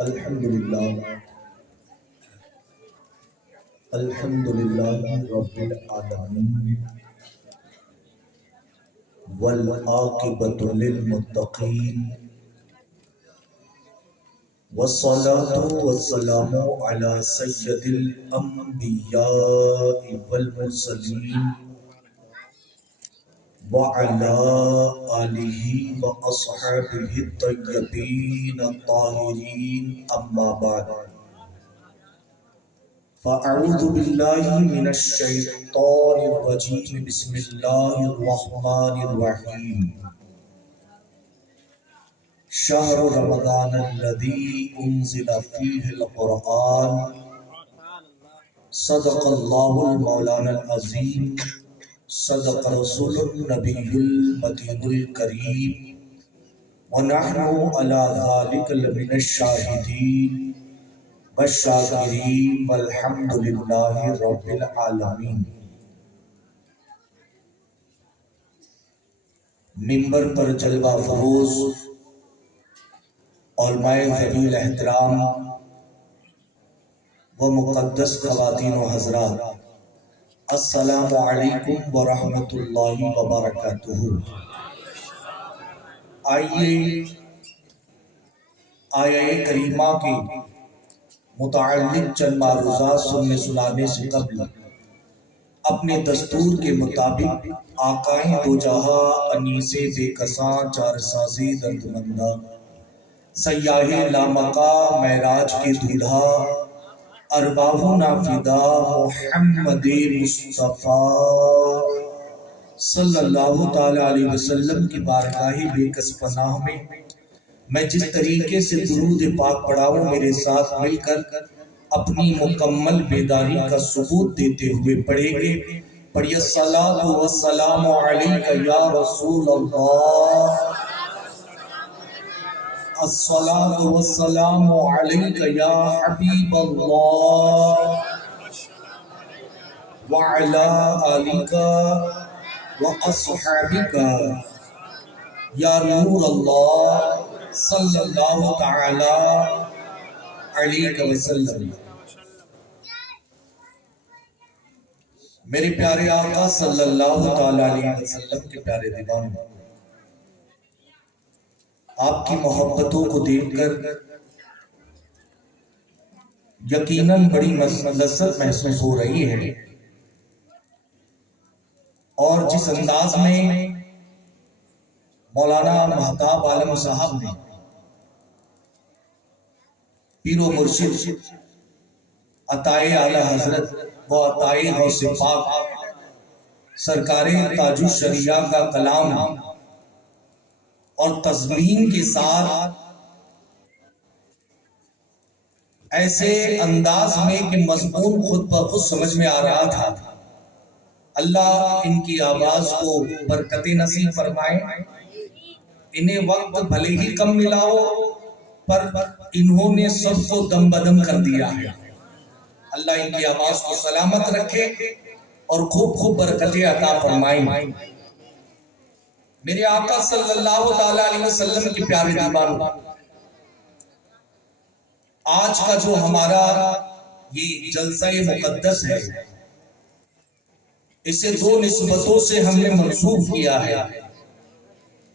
الحمدللہ رب العالمین والعاقبۃ للمتقین والصلاة والسلام علی سید الانبیاء والمرسلین وعلى آلہ واصحابہ الطیبین الطاہرین اما بعد فاعوذ باللہ من الشیطان الرجیم بسم اللہ الرحمن الرحیم شہر رمضان الذی انزل فیہ القرآن صدق اللہ المولانا العظیم صدق رسول النبی المتین الکریم ونحن علی ذلک لمن الشاہدین والشاکرین والحمدللہ رب العالمین۔ ممبر پر جلوہ فروز علماء ذوی الاحترام و مقدس خواتین و حضرات، السلام علیکم ورحمۃ اللہ وبرکاتہ۔ آئیے آیہ کریمہ کے متعلق چند معروضات سننے سنانے سے قبل اپنے دستور کے مطابق آقائیں دو جہاں انیس بے کساں چار سازی دردمندہ سیاہ لامقا معراج کے دولہا ارواحنا فدا محمد مصطفیٰ صلی اللہ تعالیٰ علیہ وسلم کی بارگاہ بے کس پناہ میں میں جس طریقے سے درود پاک پڑھا ہوں میرے ساتھ مل کر اپنی مکمل بیداری کا ثبوت دیتے ہوئے پڑھیں گے۔ پڑھیے الصلاۃ والسلام علیک یا رسول اللہ، الصلاۃ والسلام علیک یا حبیب اللہ، وعلی آلک واصحابک یا نور اللہ صلی اللہ تعالی علیہ وسلم۔ میرے پیارے آقا صلی اللہ تعالی علیہ وسلم کے پیارے دیوانوں، آپ کی محبتوں کو دیکھ کر یقیناً بڑی لذت محسوس ہو رہی ہے، اور جس انداز میں مولانا مہتاب عالم صاحب نے پیر و مرشد عطائے اعلی حضرت و عطائے غوث پاک سرکار تاج الشریعہ کا کلام اور تضمین کے ساتھ ایسے انداز میں کہ مضمون خود بخود سمجھ میں آ رہا تھا، اللہ ان کی آواز کو برکت نصیب فرمائے۔ انہیں وقت بھلے ہی کم ملا ہو پر انہوں نے سب کو دم بدم کر دیا ہے۔ اللہ ان کی آواز کو سلامت رکھے اور خوب خوب برکتیں عطا فرمائیں۔ میرے آقا صلی اللہ تعالی علیہ وسلم کے پیارے دیوانوں، آج کا جو ہمارا یہ جلسہ مقدس ہے، اسے دو نسبتوں سے ہم نے منسوب کیا ہے،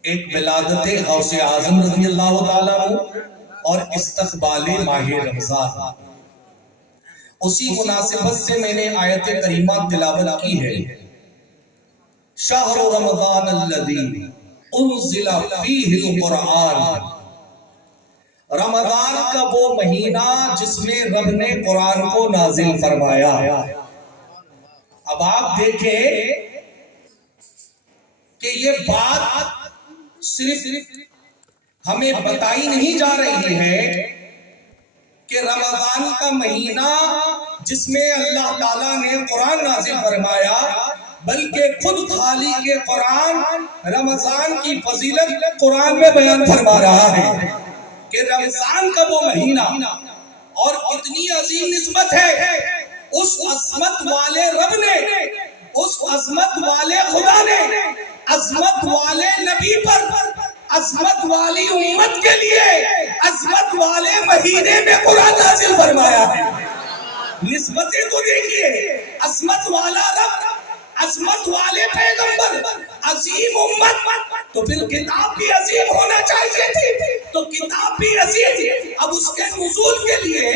ایک ولادت غوث اعظم رضی اللہ تعالیٰ عنہ اور استقبال ماہ رمضان۔ اسی مناسبت سے میں نے آیت کریمہ تلاوت کی ہے، شہر رمضان الذی انزل فیہ القرآن، رمضان کا وہ مہینہ جس میں رب نے قرآن کو نازل فرمایا۔ اب آپ دیکھیں کہ یہ بات صرف ہمیں بتائی نہیں جا رہی ہے کہ رمضان کا مہینہ جس میں اللہ تعالیٰ نے قرآن نازل فرمایا، بلکہ خود خالق قرآن رمضان کی فضیلت قرآن میں بیان فرما رہا ہے کہ رمضان کا وہ مہینہ اور کتنی عظیم نسبت ہے اس عظمت والے رب نے، اس عظمت والے خدا نے، عظمت والے نبی پر عظمت والی امت کے لیے عظمت والے مہینے میں قرآن نازل فرمایا ہے. نسبتیں تو دیکھیے، عظمت والا رب، عظمت والے پیغمبر، عظیم امت، تو پھر کتاب بھی عظیم ہونا چاہیے تھی، تو کتاب بھی عظیم. اب اس کے نزول کے لیے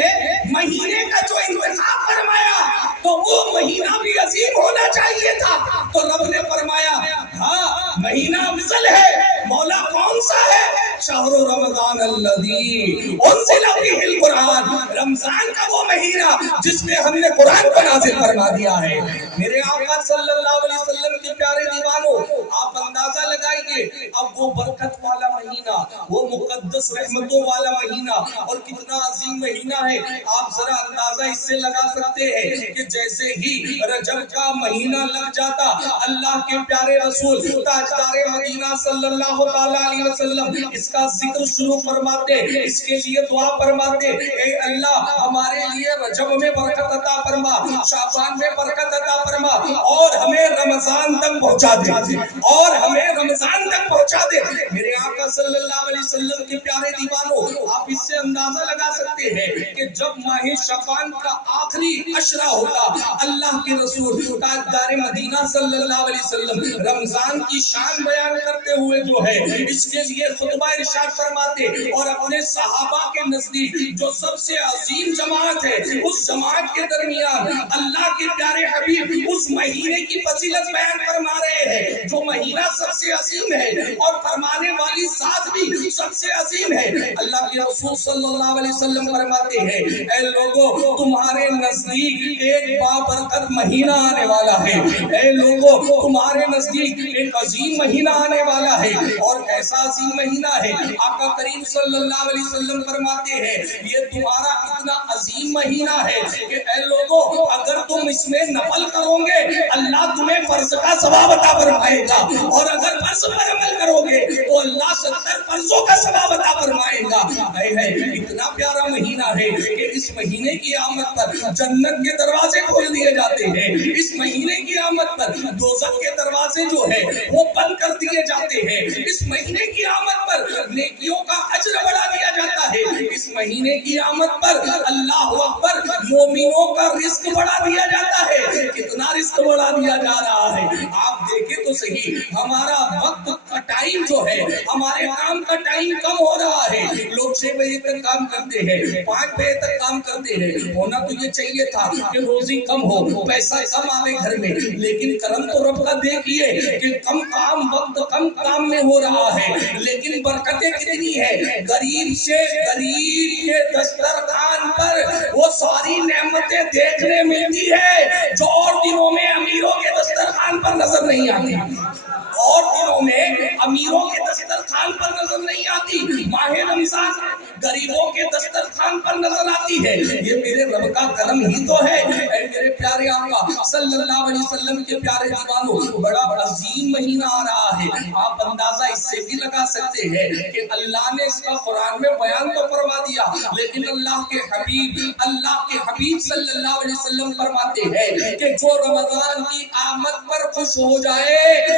مہینے کا جو انتخاب فرمایا تو وہ مہینہ بھی عظیم ہونا چاہیے تھا. تو رب نے فرمایا ہاں مہینہ افضل ہے. مولا کون سا ہے؟ شہر رمضان الذی انزل فیہ القرآن، رمضان کا وہ مہینہ جس میں ہم نے قرآن کو نازل فرما دیا ہے. میرے آقا صلی اللہ علیہ وسلم کے پیارے دیوانوں، آپ اندازہ لگائیے اب وہ برکت والا مہینہ، وہ مقدس رحمتوں والا مہینہ، اور کتنا عظیم مہینہ ہے. آپ ذرا اندازہ اس سے لگا سکتے ہیں کہ جیسے ہی رجب کا مہینہ لگ جاتا، اللہ کے پیارے رسول تاجدار مدینہ صلی اللہ تعالیٰ علیہ وسلم اس کا ذکر شروع فرماتے، اس کے لیے دعا فرماتے، اے اللہ ہمارے لیے رجب میں برکت عطا فرما، شعبان میں برکت عطا فرما، اور ہمیں رمضان تک پہنچا دے، اور ہمیں رمضان تک پہنچا دے. میرے آقا صلی اللہ علیہ وسلم کے پیارے دیوانوں، آپ اس سے اندازہ لگا سکتے ہیں کہ جب ماہ شعبان کا آخری عشرہ ہوتا، اللہ کے رسول تاجدار مدینہ صلی اللہ علیہ وسلم رمضان کی شان بیان کرتے ہوئے جو ہے اس کے لیے خطبہ ارشاد فرماتے، اور اپنے صحابہ کے نزدیک جو سب سے عظیم جماعت ہے اس جماعت کے درمیان اللہ کے پیارے حبیب اس مہینے کی فضیلت بیان فرما رہے ہیں جو مہینہ سب سے عظیم ہے اور فرمانے والی ذات بھی سب سے عظیم ہے. اللہ کے رسول صلی اللہ علیہ وسلم فرماتے ہیں اے لوگو تمہارے نزدیک ایک بابرکت مہینہ آنے والا ہے، اے لوگو تمہارے نزدیک ایک عظیم مہینہ آنے والا ہے. اور ایسا عظیم مہینہ ہے آقا کریم صلی اللہ علیہ وسلم فرماتے ہیں یہ تمہارا اتنا عظیم مہینہ ہے کہ اے لوگو اگر تم اس میں نفل کرو گے اللہ تمہیں فرض کا ثواب عطا فرمائے گا، اور اگر فرض پر عمل کرو گے تو اللہ 70 فرضوں کا ثواب عطا فرمائے گا. اتنا پیارا مہینہ ہے کہ اس مہینے کی آمد پر جنت کے دروازے کھول دیے جاتے ہیں، اس مہینے کی آمد پر دوزخ کے دروازے جو ہے وہ بند کر دیے جاتے ہیں، اس مہینے کی آمد پر نیکیوں کا اجر بڑھا دیا جاتا ہے، اس مہینے کی آمد پر اللہ اکبر مومنوں کا رزق بڑھا دیا جاتا ہے. کتنا رزق بڑھا دیا جا رہا ہے آپ دیکھیں تو صحیح. ہمارا وقت کا ٹائم جو ہے، ہمارے کام کا ٹائم کم ہو رہا ہے. لوگ 6 بجے تک کام کرتے ہیں، 5 بجے تک کام کرتے ہیں. ہونا تو یہ چاہیے تھا کہ روزی کم ہو، پیسہ کم آئے گھر میں، لیکن کرم تو رب کا دیکھیے کہ کم کام وقت کم کام میں ہو رہا ہے لیکن برکتیں کتنی ہے. غریب سے غریب کے دسترخوان پر وہ ساری نعمتیں دیکھنے ملتی ہے جو اور دنوں میں امیروں کے دسترخوان پر نظر نہیں آتی، اور دنوں میں امیروں کے دسترخوان پر نظر نہیں آتی. ماہ رمضان غریبوں کے دسترخوان پر نظر آتی ہے. یہ میرے رب کا کرم ہی تو ہے. اے میرے پیارے آقا صلی اللہ علیہ وسلم کے پیارے دیوانوں، بڑا عظیم مہینہ آ رہا ہے. آپ اندازہ اس سے بھی لگا سکتے ہیں کہ اللہ نے اس کا قرآن میں بیان تو فرما دیا، لیکن اللہ کے حبیب صلی اللہ علیہ وسلم فرماتے ہیں کہ جو رمضان کی آمد پر خوش ہو جائے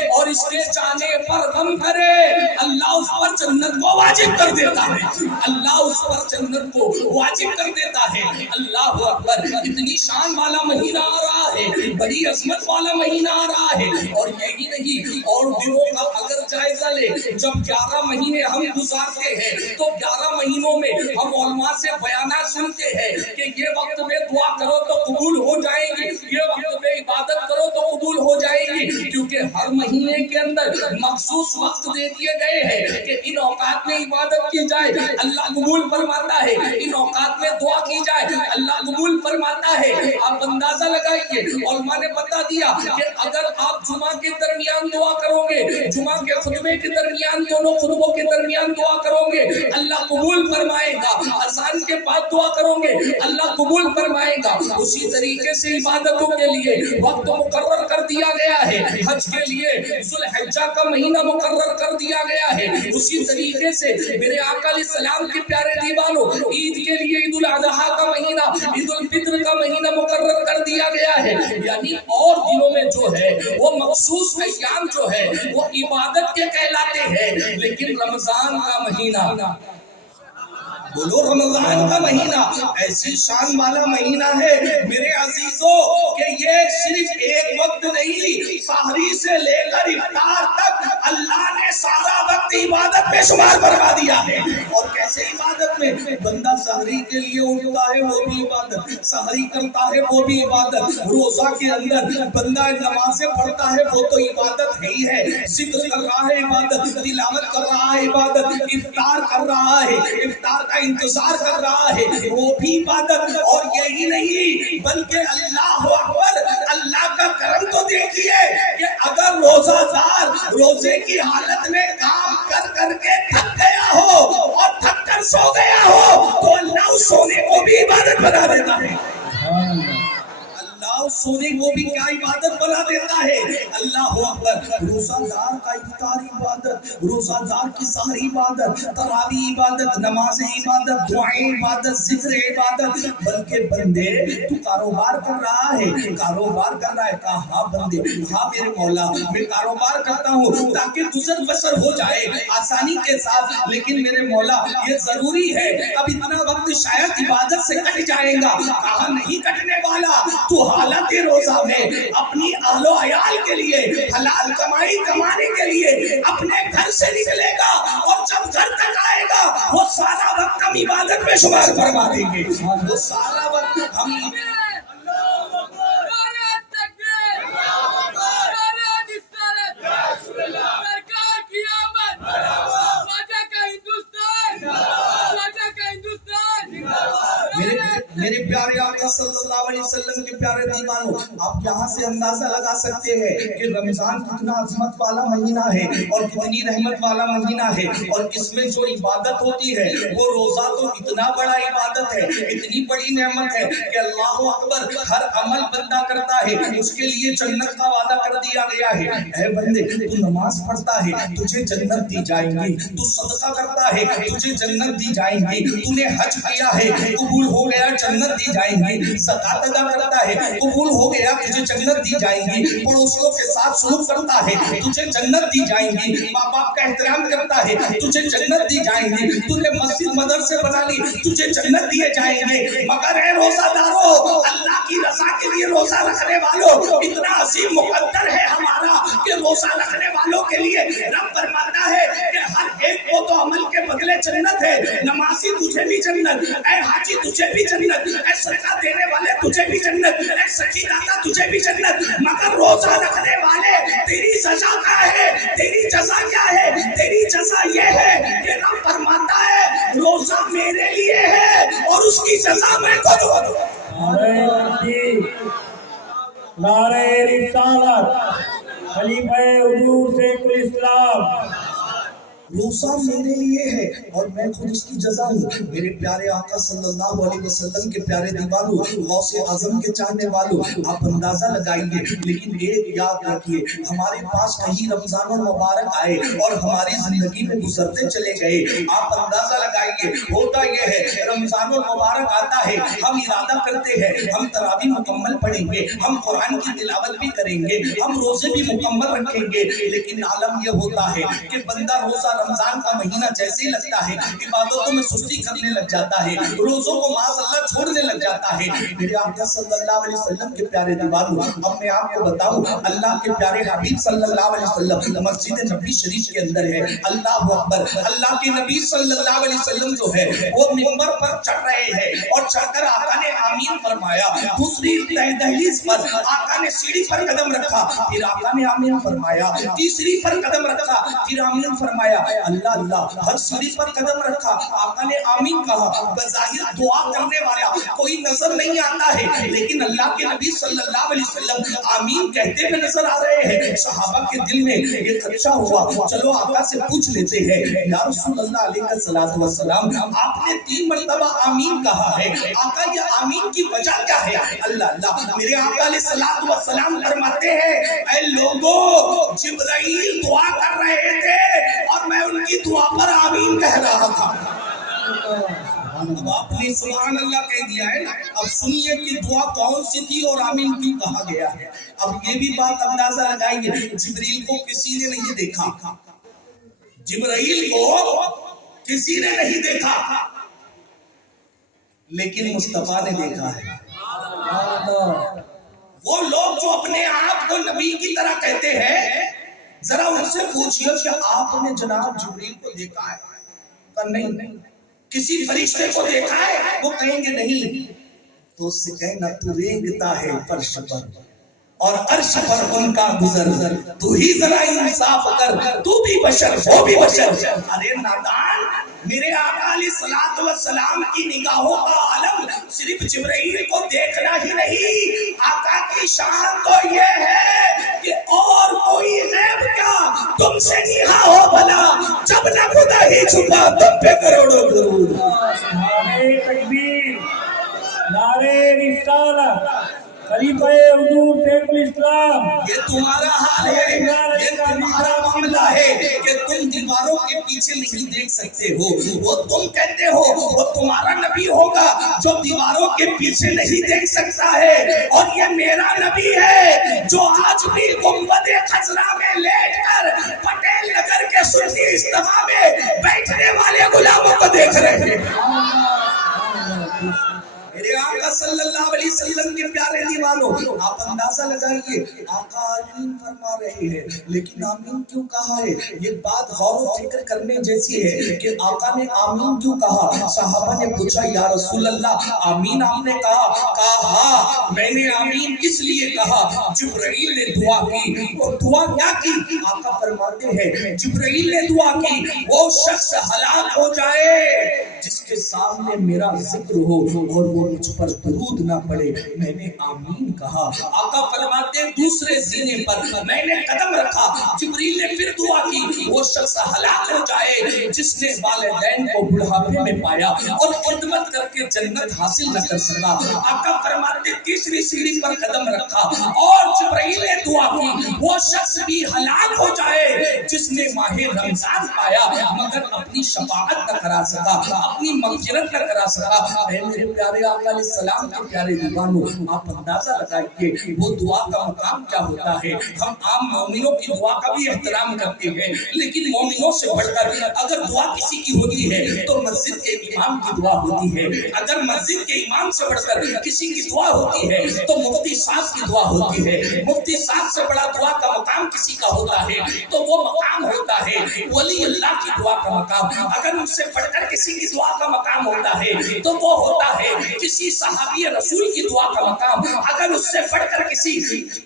اور اس کے جانے پر غم کرے اللہ اس پر جنت کو واجب کر دیتا ہے، اللہ اس پر جنت کو واجب کر دیتا ہے. اللہ اکبر، اتنی شان والا مہینہ آ رہا ہے، بڑی عظمت والا مہینہ آ رہا ہے. اور یہی نہیں، اور دنوں کا اگر جائزہ لے جب 11 مہینے ہم گزارتے ہیں تو 11 مہینوں میں ہم علماء سے بیانات سنتے ہیں کہ یہ وقت میں دعا کرو تو قبول ہو جائے گی، یہ وقت میں عبادت کرو تو قبول ہو جائے گی، کیونکہ ہر مہینے کے اندر مخصوص وقت دے دیے گئے ہیں کہ ان اوقات میں عبادت کی جائے اللہ قبول فرماتا ہے، ان اوقات میں دعا کی جائے اللہ قبول فرماتا ہے. آپ اندازہ لگائیے، علماء نے بتا دیا کہ اگر آپ جمعہ کے درمیان دعا کرو گے، جمعہ کے خطبے کے درمیان دونوں خطبوں کے درمیان دعا کرو گے اللہ قبول فرمائے گا، اذان کے بعد دعا کرو گے اللہ قبول فرمائے گا. اسی طریقے سے عبادتوں کے لیے وقت مقرر کر دیا گیا ہے، حج کے لیے ذوالحجہ کا مہینہ مقرر کر دیا گیا ہے. اسی طریقے سے میرے آقا علیہ السلام کے پیارے دیوانوں، عید کے لیے عید الاضحیٰ کا مہینہ، عید الفطر کا مہینہ مقرر کر دیا گیا ہے. یعنی اور دنوں میں جو ہے وہ مخصوص ایام جو ہے وہ عبادت عبادت کے کہلاتے ہیں، لیکن رمضان کا مہینہ، بولو رمضان کا مہینہ ایسی شان والا مہینہ ہے میرے عزیزوں کہ یہ صرف ایک وقت نہیں، سحری سے لے کر افطار تک اللہ نے سارا وقت عبادت میں شمار کروا دیا ہے۔ اور کیسے عبادت میں؟ بندہ سحری کے لیے اٹھتا ہے وہ بھی عبادت، سحری کرتا ہے وہ بھی عبادت، روزہ کے اندر بندہ نمازیں پڑھتا ہے وہ تو عبادت ہے ہی ہے، ذکر کر رہا ہے عبادت، تلاوت کر رہا ہے عبادت، افطار کر رہا ہے، افطار کا انتظار کر رہا ہے وہ بھی عبادت۔ اور یہی نہیں بلکہ اللہ اکبر، اللہ کا کرم تو دیکھیے کہ اگر روزہ دار روزے کی حالت میں کام کر کر کے تھک گیا ہو اور تھک کر سو گیا ہو تو اللہ اس سونے کو بھی عبادت بنا دیتا ہے۔ سونے کو بھی کیا عبادت بنا دیتا ہے۔ اللہ اکبر، روزہ دار کا افطار عبادت، روزہ دار کی سحری عبادت، تراویح عبادت، نماز عبادت، دعائیں عبادت، ذکر عبادت۔ بلکہ بندے تو کاروبار کر رہا ہے، کاروبار کر رہا ہے، کہا ہاں بندے، ہاں میرے مولا میں کاروبار کرتا ہوں تاکہ گزر بسر ہو جائے آسانی کے ساتھ، لیکن میرے مولا یہ ضروری ہے اب اتنا وقت شاید عبادت سے کٹ جائے گا، کہا نہیں کٹنے والا، تو حالت روزہ میں اپنی اہل و عیال کے لیے حلال کمائی کمانے کے لیے اپنے گھر سے نکلے گا، اور جب گھر تک آئے گا وہ سارا وقت ہم عبادت میں شمار کروا دیں گے، وہ سارا وقت ہم میرے پیارے آقا صلی اللہ علیہ وسلم کے پیارے دیوانوں، آپ یہاں سے اندازہ لگا سکتے ہیں کہ رمضان کتنا عظمت والا مہینہ ہے اور کتنی رحمت والا مہینہ ہے، اور اس میں جو عبادت ہوتی ہے وہ روزہ تو اتنا بڑا عبادت ہے، اتنی بڑی نعمت ہے کہ اللہ اکبر، ہر عمل بندہ کرتا ہے اس کے لیے جنت کا وعدہ کر دیا گیا ہے۔ اے بندے تو نماز پڑھتا ہے تجھے جنت دی جائیں گی، تو صدقہ کرتا ہے تجھے جنت دی جائیں گی، تو نے حج کیا ہے قبول ہو گیا جنت دی جائیں گی، زکات ادا کرتا ہے قبول ہو گیا تجھے جنت دی جائیں گی، پڑوسیوں کے ساتھ سلوک کرتا ہے تجھے جنت دی جائیں گی، ماں باپ کا احترام کرتا ہے تجھے جنت دی جائیں گی، تجھے مسجد مدرسے بنا لی تجھے جنت دیے جائیں گے۔ مگر اے روزہ دارو، اللہ کی رضا کے لیے روزہ رکھنے والوں، اتنا عظیم مقدر ہے ہمارا کہ روزہ رکھنے والوں کے لیے رب فرماتا ہے کہ ہر ایک کو تو عمل کے بدلے جنت ہے، نمازی تجھے بھی جنت، اے حاجی تجھے بھی جنت، اے صدقہ دینے والے تجھے بھی جنت، اے سچی داتا تجھے بھی جنت، مگر روزہ رکھنے والے تیری سزا کیا ہے؟ تیری جزا کیا ہے؟ تیری جزا یہ ہے کہ رب فرماتا ہے روزہ میرے لیے ہے اور اس کی جزا میں خود ہوں۔ نعرہ رسالت، خلیفہ حضور شیخ الاسلام، روزہ میرے لیے ہے اور میں خود اس کی جزا ہوں۔ میرے پیارے آقا صلی اللہ علیہ وسلم کے پیارے دیوانوں، غوث اعظم کے چاہنے والوں، آپ اندازہ لگائیے، لیکن ایک یاد رکھیے، ہمارے پاس کہیں رمضان المبارک آئے اور ہماری زندگی میں گزرتے چلے گئے، آپ اندازہ لگائیے، ہوتا یہ ہے رمضان المبارک آتا ہے، ہم ارادہ کرتے ہیں ہم تراویح مکمل پڑھیں گے، ہم قرآن کی تلاوت بھی کریں گے، ہم روزے بھی مکمل رکھیں گے، لیکن عالم یہ ہوتا ہے کہ بندہ روزہ رمضان کا مہینہ جیسے ہی لگتا ہے عبادتوں میں سستی کرنے لگ جاتا ہے، روزوں کو معاذ اللہ چھوڑنے لگ جاتا ہے۔ میرے آقا صلی اللہ علیہ وسلم کے پیارے دیوانوں، اب میں آپ کو بتاؤں، اللہ کے پیارے حبیب صلی اللہ علیہ وسلم مسجد نبی شریف کے اندر ہے، اللہ اکبر، اللہ کے نبی صلی اللہ علیہ وسلم جو ہے وہ منبر پر چڑھ رہے ہیں اور چڑھ کر آقا نے آمین فرمایا، دوسری دہلیز پر آقا نے سیڑھی پر قدم رکھا، پھر آقا نے آمین فرمایا، تیسری پر قدم رکھا، پھر آمین فرمایا، اللہ اللہ، ہر سیڑھی پر قدم رکھا، آقا نے آمین کہا، بظاہر دعا کرنے والا کوئی نظر نہیں آتا ہے، لیکن اللہ کے نبی صلی اللہ علیہ وسلم آمین کہتے ہوئے نظر آ رہے ہیں۔ صحابہ کے دل میں یہ خدشہ ہوا، چلو آقا سے پوچھ لیتے ہیں، یا رسول اللہ علیہ السلام، آپ نے 3 مرتبہ آمین کہا ہے، آقا یہ آمین کی وجہ کیا ہے؟ اللہ اللہ، میرے آقا علیہ السلام فرماتے ہیں، اے لوگوں، جبرائیل دعا کر رہے تھے اور میں ان کی دعا پر آمین کہہ رہا تھا۔ اب آپ نے سبحان اللہ کہہ دیا ہے نا، اب سنیے کہ دعا کون سی تھی اور آمین کیوں کہا گیا ہے۔ اب یہ بھی بات اندازہ لگائیے، جبریل کو کسی نے نہیں دیکھا، जिब्राइल को किसी ने नहीं देखा, लेकिन मुस्तफा ने देखा है। वो लोग जो अपने आप को नबी की तरह कहते हैं, जरा उनसे पूछिए कि आपने जनाब जिब्रील को देखा है? तो नहीं। किसी फरिश्ते को देखा है? वो कहेंगे नहीं। तो उससे कहना तू रेंगता है फर्श पर और अर्श पर उनका गुजर, तू ही जरा इंसाफ कर, तू भी बशर वो भी बशर। अरे नादान, मेरे आका अलैहिस्सलातु वस्सलाम की निगाहों का आलम सिर्फ जिब्राइल को देखना ही नहीं, आका की शान तो ये है कि और कोई गैब क्या तुमसे निहा हो भला, जब न खुदा ही छुपा तुम पे करोड़ों दुरूद। नारे तकबीर, नारे रिसालत, खलीफे हुजूर शेखुल इस्लाम। ये तुम्हारा हाल है, ये तुम्हारा मामला है कि तुम दीवारों के पीछे नहीं देख सकते हो। वो तुम कहते हो वो तुम्हारा नबी होगा जो दीवारों के पीछे नहीं देख सकता है, और ये मेरा नबी है जो आज भी गुंबद खजरा में लेटकर पटेल नगर के सुन्नी इज्तिमा में बैठने वाले गुलामों को देख रहे हैं। मेरे आका सल्लल्लाहु अलैहि वसल्लम के प्यारे दीवानों, आप अंदाजा लगाइए, आका आमीन फरमा रहे हैं, लेकिन आमीन क्यों कहा है? ये बात गौर व फिक्र करने जैसी है कि आका ने आमीन क्यों कहा। सहाबा ने पूछा, या रसूल अल्लाह, आमीन आपने कहा? कहा मैंने आमीन इसलिए कहा, जिब्राइल ने दुआ की। और दुआ क्या की? आका फरमाते हैं जिब्राइल ने दुआ की, वो शख्स हलाक हो जाए जिसके सामने मेरा जिक्र हो और वो मुझ पर दरूद ना पड़े। मैंने आमीन कहा। आका फरमाते दूसरे सीने पर मैंने कदम रखा, जिब्रील ने फिर दुआ की, वो शख्स हलाक हो जाए जिसने वालिदैन को बुढ़ापे में पाया और खिदमत करके जन्नत हासिल न कर सका। आका फरमाते तीसरी सीढ़ी पर कदम रखा और जिब्रील ने दुआ की, वो शख्स भी हलाक हो जाए जिसने माहे रमजान पाया मगर अपनी शफाअत न करा सका, अपनी मग़फ़िरत न करा सका। मेरे प्यारे आका अलैहिस्सलाम के प्यारे दीवानों, आप अंदाजा लगाइए वो दुआ का मकाम क्या होता है। हम आम मोमिनों की दुआ का भी एहतराम करते हैं, लेकिन मोमिनों से बढ़कर अगर दुआ किसी की होती है तो मस्जिद के इमाम की दुआ होती है। अगर मस्जिद के इमाम से बढ़कर किसी की दुआ होती है तो मुफ्ती साहब की दुआ होती है। मुफ्ती साहब से बड़ा दुआ का मकाम किसी का होता है तो वो मकाम होता है वली अल्लाह की दुआ का मकाम। अगर उनसे बढ़कर किसी की दुआ का मकाम होता है तो वो होता है किसी सहाबी रसूल की दुआ का मकाम। अगर उससे बढ़कर किसी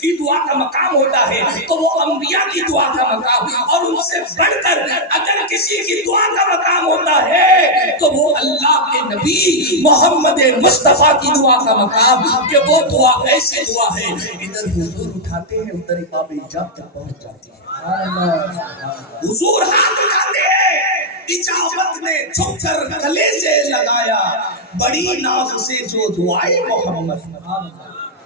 की दुआ का मकाम होता है तो वो अंबिया की दुआ का मकाम, और उनसे बढ़कर अगर किसी की दुआ का मकाम होता है तो वो अल्लाह के नबी मोहम्मद मुस्तफा की दुआ का मकाम, कि वो दुआ ऐसी दुआ है इधर हुजूर उठाते हैं उधर बाब इजाब तक पहुंच जाती है। हुजूर हाथ उठाते हैं, इजाबत ने झुककर गले से लगाया, बड़ी नाज से जो दुआए मोहम्मद।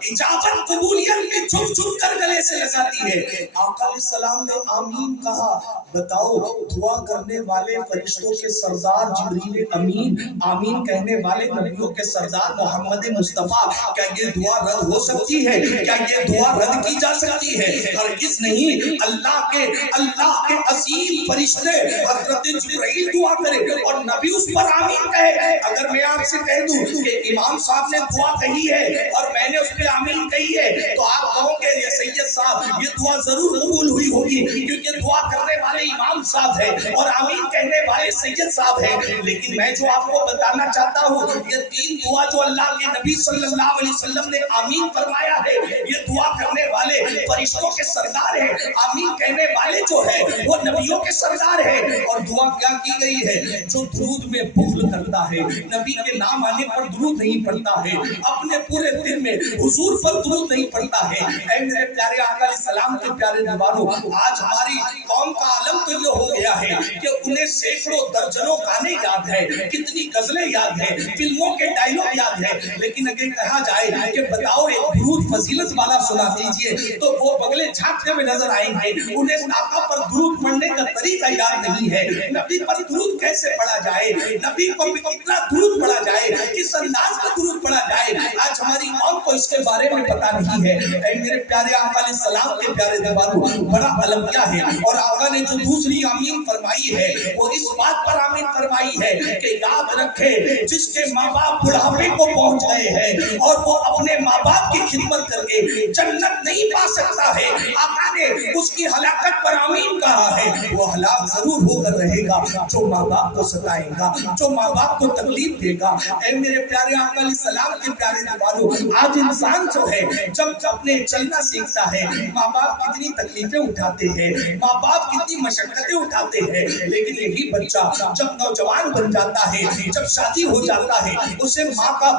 इजाबत कबूलियत में झुक झुक कर गले से लगाती है। आका अलैहिस्सलाम ने आमीन कहा। बताओ, दुआ करने वाले फरिश्तों के सरदार जिब्रील अमीन, आमीन कहने वाले नबियों के सरदार मोहम्मद मुस्तफा, क्या ये दुआ रद्द हो सकती है? क्या ये दुआ रद्द की जा सकती है? हरगिज़ नहीं। अल्लाह के असीम फरिश्ते हजरत जिब्रील दुआ करे और नबी उस पर आमीन कहे। अगर मैं आपसे कह दूं कि इमाम साहब ने दुआ कही है और मैंने उस पर आमीन कही है तो आप कहोगे ये सैयद साहब ये दुआ जरूर कबूल हुई होगी, क्योंकि दुआ करने वाले इमाम साहब है और आमीन कहने वाले सैयद साहब है। लेकिन मैं जो आपको बताना चाहता हूँ, ये तीन दुआ जो अल्लाह के नबी सल्लल्लाहु अलैहि वसल्लम ने आमीन फरमाया है, ये दुआ करने वाले फरिश्तों के सरदार है। आमीन कहने वाले जो है वो नबियों के सरदार है। और दुआ क्या की गई है? जो दुरूद में बुग़्ल करता है, नबी के नाम आने पर दुरूद नहीं पढ़ता है, अपने पूरे दिन में हुजूर पर दुरूद नहीं पड़ता है। ऐ मेरे प्यारे आका अलैहिस्सलाम के प्यारे दीवानों, आज हमारी कौम का आलम तो ये हो गया है कि उन्हें सैकड़ों दर्जनों गाने याद है, कितनी गजलें याद है, फिल्मों के डायलॉग याद है, लेकिन अगर कहा जाए कि बताओ एक दुरूद फजीलत वाला सुना दीजिए तो वो बगले झांकते हुए नजर आएंगे। उन्हें आका पर दुरूद पढ़ने का तरीका याद नहीं है, नबी पर दुरूद कैसे पढ़ा जाए, नबी को कितना दुरूद पढ़ा जाए, किस अंदाज में दुरूद पढ़ा जाए, आज हमारी कौम को इसके बारे में पता नहीं है। मेरे प्यारे आका अलैहिस्सलाम के प्यारे दीवानों, बड़ा अलमिया है। और आका ने जो दूसरी आमीन फरमाई है वो इस बात पर आमीन फरमाई है कि याद रखे जिसके माँ बाप बुढ़ापे को पहुंच गए हैं और वो अपने माँ बाप की खिदमत करके जन्नत नहीं पा सकता है, आका ने उसकी हलाकत पर आमीन कहा है। वो हलाक जरूर होकर रहेगा जो माँ बाप को सताएगा, जो माँ बाप को तकलीफ देगा। ऐ मेरे प्यारे आका अलैहिस्सलाम के प्यारे दीवानों, आज इंसान जो है जब अपने चलना सीखता है, माँ बाप कितनी तकलीफें उठाते हैं, माँ बाप कितनी मशक्कतें उठाते हैं, लेकिन यही बच्चा जब नौजवान बन जाता है, जब शादी हो जाता है, उसे माँ का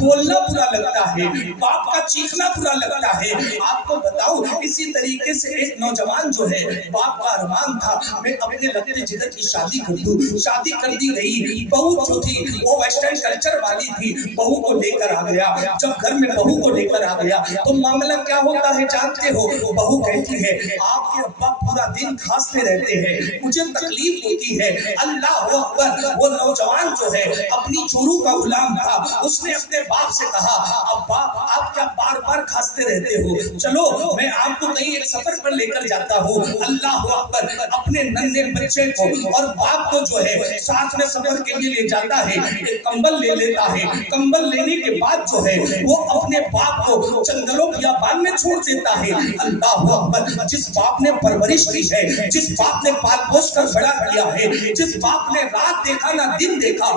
बोलना बुरा लगता है, बाप का चीखना बुरा लगता है। आपको बताऊं, इसी तरीके से एक नौजवान जो है, बाप का अरमान था मैं अपने लगते जिगर की शादी कर दूं, शादी कर दी गई। बहू जो थी वो वेस्टर्न कल्चर वाली थी, बहू को लेकर आ गया। जब घर में बहू को लेकर आ गया तो मामला क्या होता है जानते हो? बहू कहती है आपके अब्बा पूरा दिन खांसते रहते हैं, मुझे तकलीफ होती है। अल्लाह अकबर। वो नौजवान जो है अपनी चोरू का गुलाम था, उसने अपने बाप से कहा अब्बा आप क्या बार बार खांसते रहते हो, चलो मैं आपको कहीं एक सफर पर लेकर जाता हूँ। अल्लाह अकबर। अपने नन्हे बच्चे को और बाप को जो है साथ में सफर के लिए ले जाता है, एक कंबल ले लेता है। कंबल लेने के बाद जो है वो अपने बाप को जंगलों बियाबान में छोड़ देता है। अल्लाह अकबर। जिस बाप ने परवरिश की है, जिस बाप ने पाल पोस कर बड़ा किया है, जिस बाप ने रात देखा ना दिन देखा,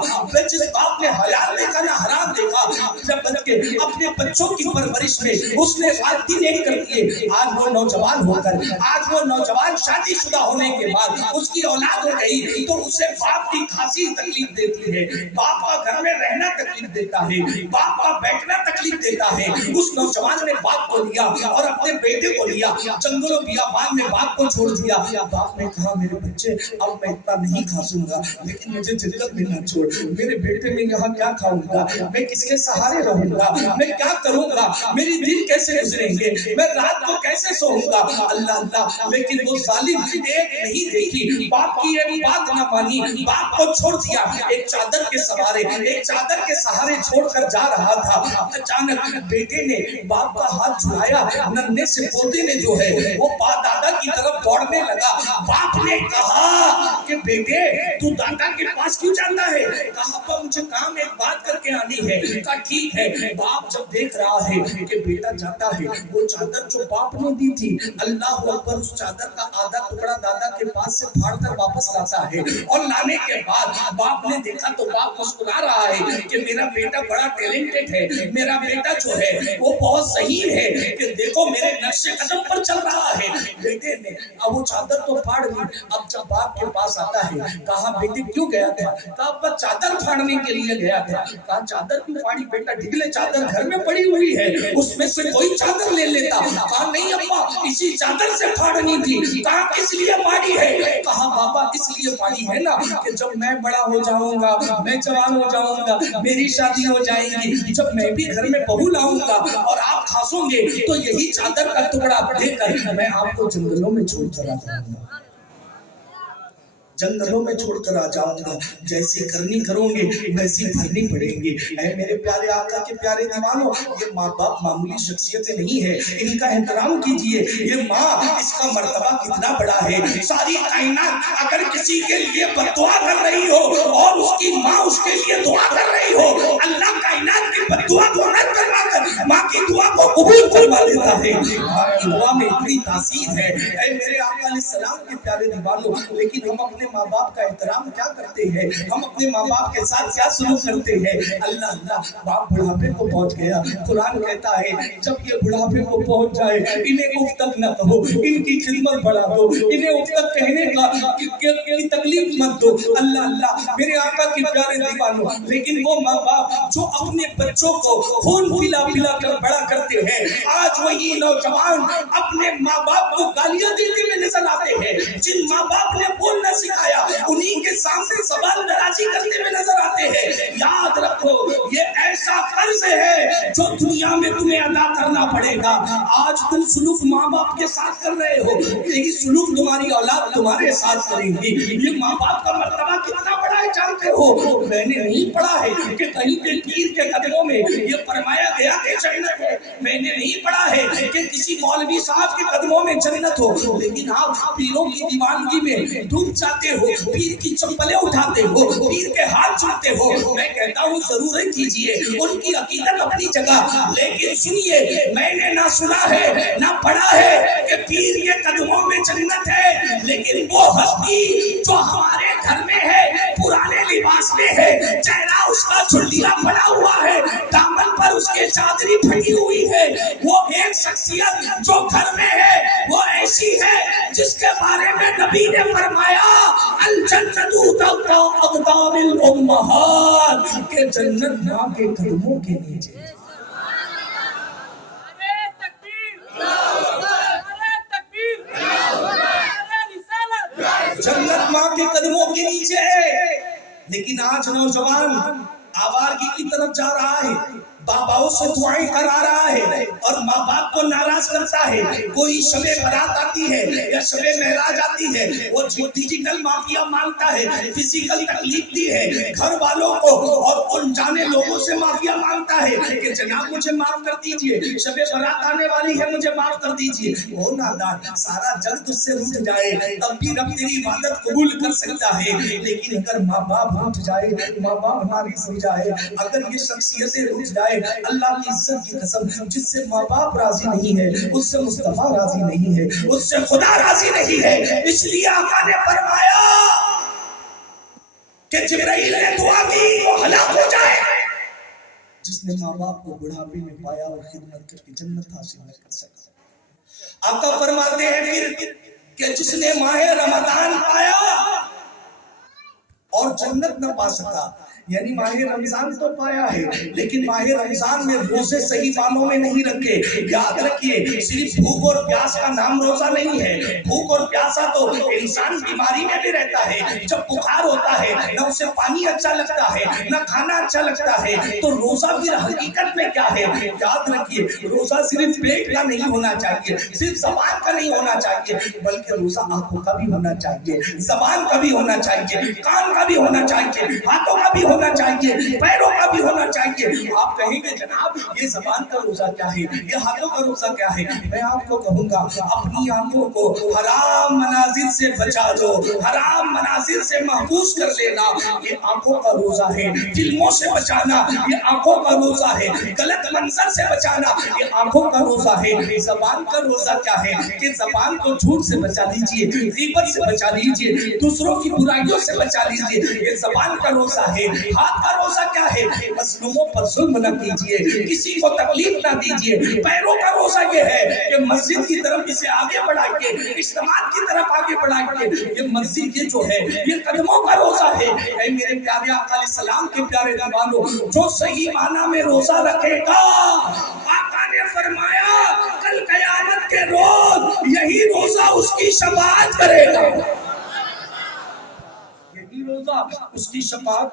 जिस बाप ने हलाल देखा ना हराम देखा, जब के अपने बच्चों की परवरिश में उसने रात दिन एक कर दिए। आज वो नौजवान होकर, आज वो नौजवान शादीशुदा होने के बाद उसकी औलाद हो गई तो उसे बाप की खांसी तकलीफ देती है, बाप का घर में रहना तकलीफ देता है, बाप का बैठना तकलीफ देता है। उस नौजवान ने बाप को लिया और अपने बेटे को लिया, जंगलों बियाबान में बाप को छोड़ दिया। बाप ने कहा मेरे बच्चे अब मैं इतना नहीं खासूंगा, लेकिन मुझे जन्नत में ना छोड़, मेरे बेटे में यहाँ क्या खाऊंगा, मैं किसके सहारे रहूंगा, मैं क्या करूंगा, मेरी दिन कैसे गुजरेंगे, मैं रात को कैसे सोऊंगा। अल्लाह अल्लाह। लेकिन वो जालिम एक नहीं देखी, बाप की एक बात ना मानी, बाप को छोड़ दिया। एक चादर के सहारे, एक चादर के सहारे छोड़कर जा रहा था, अचानक बेटे ने बाप का हाथ छुड़ाया, नन्हे से पोते ने जो है वो दादा की तरफ दौड़ने लगा। बाप ने कहा कि बेटे तू दादा के पास क्यों जाता है? कहा पापा मुझे काम एक बात करके आनी है। कहा ठीक है। बाप जब देख रहा है कि बेटा जाता है, वो चादर जो बाप ने दी थी, अल्लाह अकबर, उस चादर का आधा टुकड़ा दादा के पास से फाड़ कर वापस लाता है। और लाने के बाद बाप ने देखा तो बाप मुस्कुरा रहा है कि मेरा बेटा बड़ा टैलेंटेड है, मेरा बेटा जो है वो बहुत सही है, कि देखो मेरे नक्शे कदम पर चल रहा है। बेटे ने अब वो चादर तो फाड़ ली। अब जब बाप के पास आता है, कहा बेटे क्यों गया था? कहा चादर फाड़ने के लिए गया था। कहा चादर क्यों फाड़ी? बेटा ढिगले चादर घर में पड़ी हुई है, उसमें से कोई चादर ले लेता। कहा नहीं अब्बा, इसी चादर से फाड़नी थी। कहा किस लिए फाड़ी है? कहा बाबा इसलिए फाड़ी है ना कि जब मैं बड़ा हो जाऊंगा, मैं जवान हो जाऊंगा, मेरी शादी हो जाएगी, जब मैं भी घर में बहू लाऊंगा और आप खासोगे तो यही चादर का टुकड़ा देकर मैं आपको जंगलों में छोड़कर आ जाऊंगा, जंगलों में छोड़कर आ जाऊंगा। जैसी करनी करोगे वैसी भरनी पड़ेंगी। ऐ मेरे प्यारे आका के प्यारे दीवानों, ये माँ बाप मामूली शख्सियतें नहीं है, इनका एहतराम कीजिए। ये माँ, इसका मर्तबा कितना बड़ा है। सारी कायनात अगर किसी के लिए बद्दुआ कर रही हो और उसकी माँ उसके लिए दुआ कर रही हो, अल्लाह कायनात की बद्दुआ को रद्द करवाकर माँ की दुआ को कबूल करवा देता है। माँ की दुआ में इतनी तासीर है। ऐ मेरे आका अलैहिस्सलाम के प्यारे दीवानों, लेकिन हम अपने माँ बाप का एहतराम क्या करते हैं, हम अपने माँ बाप के साथ क्या सलूक करते हैं। अल्लाह अल्लाह। बाप बुढ़ापे को पहुंच गया, कुरान कहता है जब ये बुढ़ापे को पहुंच जाए इन्हें उफ तक न कहो, इनकी खिदमत बढ़ा दो, इन्हें उफ तक कहने का की तकलीफ मत दो। अल्लाह अल्लाह। मेरे आका के प्यारे दीवानों, लेकिन वो माँ बाप जो अपने बच्चों को खून पिला पिला कर बड़ा करते हैं, आज वही नौजवान अपने माँ बाप को गालियां देते हुए नजर आते हैं। जिन माँ बाप ने बोलना सिखाया उन्हीं के सामने सवाल दराजी करते हुए नजर आते हैं। याद रखो ये ऐसा कर्ज है जो दुनिया में तुम्हें अदा करना पड़ेगा। आज तुम सुलूक माँ बाप के साथ कर रहे हो, यही सुलूक तुम्हारी औलाद तुम्हारे साथ करेंगी। ये माँ बाप का मर्तबा ہو، میں نے نہیں پڑھا ہے کہ کہیں پہ پیر کے قدموں میں یہ فرمایا گیا کہ جنت ہے، میں نے نہیں پڑھا ہے کہ کسی مولوی صاحب کے قدموں میں جنت ہو، لیکن آپ پیروں کی دیوانگی میں ڈوب جاتے ہو، پیر کی چپلیں اٹھاتے ہو، پیر کے ہاتھ چومتے ہو۔ میں کہتا ہوں ضرور کیجئے، ان کی عقیدت اپنی جگہ، لیکن سنیے، میں نے نہ سنا ہے نہ پڑھا ہے کہ پیر کے قدموں میں جنت ہے، لیکن وہ ہستی جو ہمارے گھر میں ہے، پرانے لباس میں ہے، چہرہ اس کا جھلیا پڑا ہوا ہے، دامن پر اس کے چادری پھٹی ہوئی ہے، وہ ایک شخصیت جو گھر میں ہے وہ ایسی ہے جس کے بارے میں نبی نے فرمایا الجنت تحت اقدام الامہات، کہ جنت ماں کے قدموں کے نیچے۔ جنت ماں کے قدموں کے نیچے ہے، لیکن آج نوجوان آوارگی کی طرف جا رہا ہے، باباؤں سے دعائیں کرا رہا ہے اور ماں باپ کو ناراض کرتا ہے۔ کوئی شب برات آتی ہے یا شب معراج آتی ہے، وہ ڈیجیٹل مافیا مانگتا ہے، فزیکل تکلیف دی ہے گھر والوں کو، اور ان جانے لوگوں سے مافیا مانگتا ہے کہ جناب مجھے معاف کر دیجئے، شب برات آنے والی ہے، مجھے معاف کر دیجئے۔ وہ نادان، سارا جگ تجھ سے روٹھ جائے تب بھی رب تیری عبادت قبول کر سکتا ہے، لیکن اگر ماں باپ روٹھ جائے، ماں باپ ناراض ہو جائے، اگر یہ شخصیتیں روٹھ جائے، اللہ کی عزت کی قسم، جس سے ماں باپ راضی نہیں ہے اس سے مصطفیٰ راضی نہیں ہے، اس سے خدا راضی نہیں ہے۔ اس لیے آقا نے فرمایا کہ جبرائیل نے دعا کی وہ ہلاک ہو جائے جس نے ماں باپ کو بڑھاپے میں پایا اور خدمت کر کے جنت حاصل نہ کر سکا۔ آقا فرماتے ہیں پھر کہ جس نے ماہ رمضان پایا اور جنت نہ پا سکا، یعنی ماہ رمضان تو پایا ہے لیکن ماہ رمضان میں روزے صحیح معنوں میں نہیں رکھے۔ یاد رکھیے، صرف بھوک اور پیاس کا نام روزہ نہیں ہے۔ بھوک اور پیاسا تو انسان بیماری میں بھی رہتا ہے، جب بخار ہوتا ہے نہ اسے پانی اچھا لگتا ہے نہ کھانا اچھا لگتا ہے، تو روزہ پھر حقیقت میں کیا ہے؟ یاد رکھیے، روزہ صرف پیٹ کا نہیں ہونا چاہیے، صرف زبان کا نہیں ہونا چاہیے، بلکہ روزہ آنکھوں کا بھی ہونا چاہیے، زبان کا بھی ہونا چاہیے، کان کا بھی ہونا چاہیے، ہاتھوں کا بھی ہونا چاہیے، پیروں کا بھی ہونا چاہیے۔ آپ کہیں گے جناب یہ زبان کا روزہ کیا ہے، یہ ہاتھوں کا روزہ کیا ہے؟ میں آپ کو کہوں گا اپنی آنکھوں کو حرام مناظر سے بچا دو، حرام مناظر سے محفوظ کر لینا، یہ آنکھوں کا روزہ ہے۔ فلموں سے بچانا یہ آنکھوں کا روزہ ہے، غلط منظر سے بچانا یہ آنکھوں کا روزہ ہے۔ زبان کا روزہ کیا ہے کہ زبان کو جھوٹ سے بچا لیجئے، غیبت سے بچا لیجئے، دوسروں کی برائیوں سے بچا لیجئے، یہ زبان کا روزہ ہے۔ ہاتھ کا روزہ کیا ہے؟ مظلوموں پر ظلم نہ کیجیے، کسی کو تکلیف نہ دیجیے۔ پیروں کا روزہ یہ ہے کہ مسجد کی طرف اسے آگے بڑھائیے، اجتماع کی طرف آگے بڑھائیے۔ یہ مسجد یہ جو ہے یہ قدموں کا روزہ ہے۔ اے میرے پیارے آقا علیہ السلام کے پیارے دیوانوں، جو صحیح معنی میں روزہ رکھے گا، آقا نے فرمایا کل قیامت کے روز یہی روزہ اس کی شفاعت کرے گا، یہی روزہ اس کی شفاعت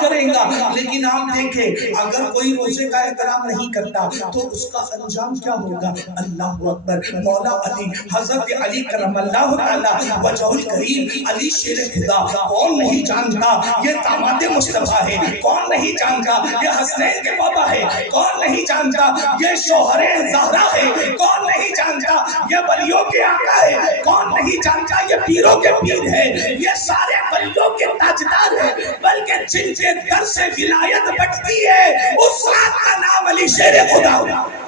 کرے گا۔ لیکن آپ دیکھیں اگر کوئی روزے کا احترام نہیں کرتا تو اس کا انجام کیا ہوگا؟ اللہ اکبر۔ مولا علی، حضرت علی کرم اللہ تعالی وجہ الکریم، علی شیر خدا، کون نہیں جانتا یہ داماد مصطفیٰ ہے؟ کون نہیں جانتا یہ حسنین کے بابا ہے؟ کون نہیں جانتا یہ شوہر زہرا ہے؟ کون نہیں جانتا یہ ولیوں کے آقا ہے؟ کون نہیں جانتا یہ پیروں کے پیر ہے؟ یہ سارے ولیوں کے تاجدار ہیں، بلکہ جن کے در سے ولایت بٹتی ہے اس ذات کا نام علی شیر خدا ہے۔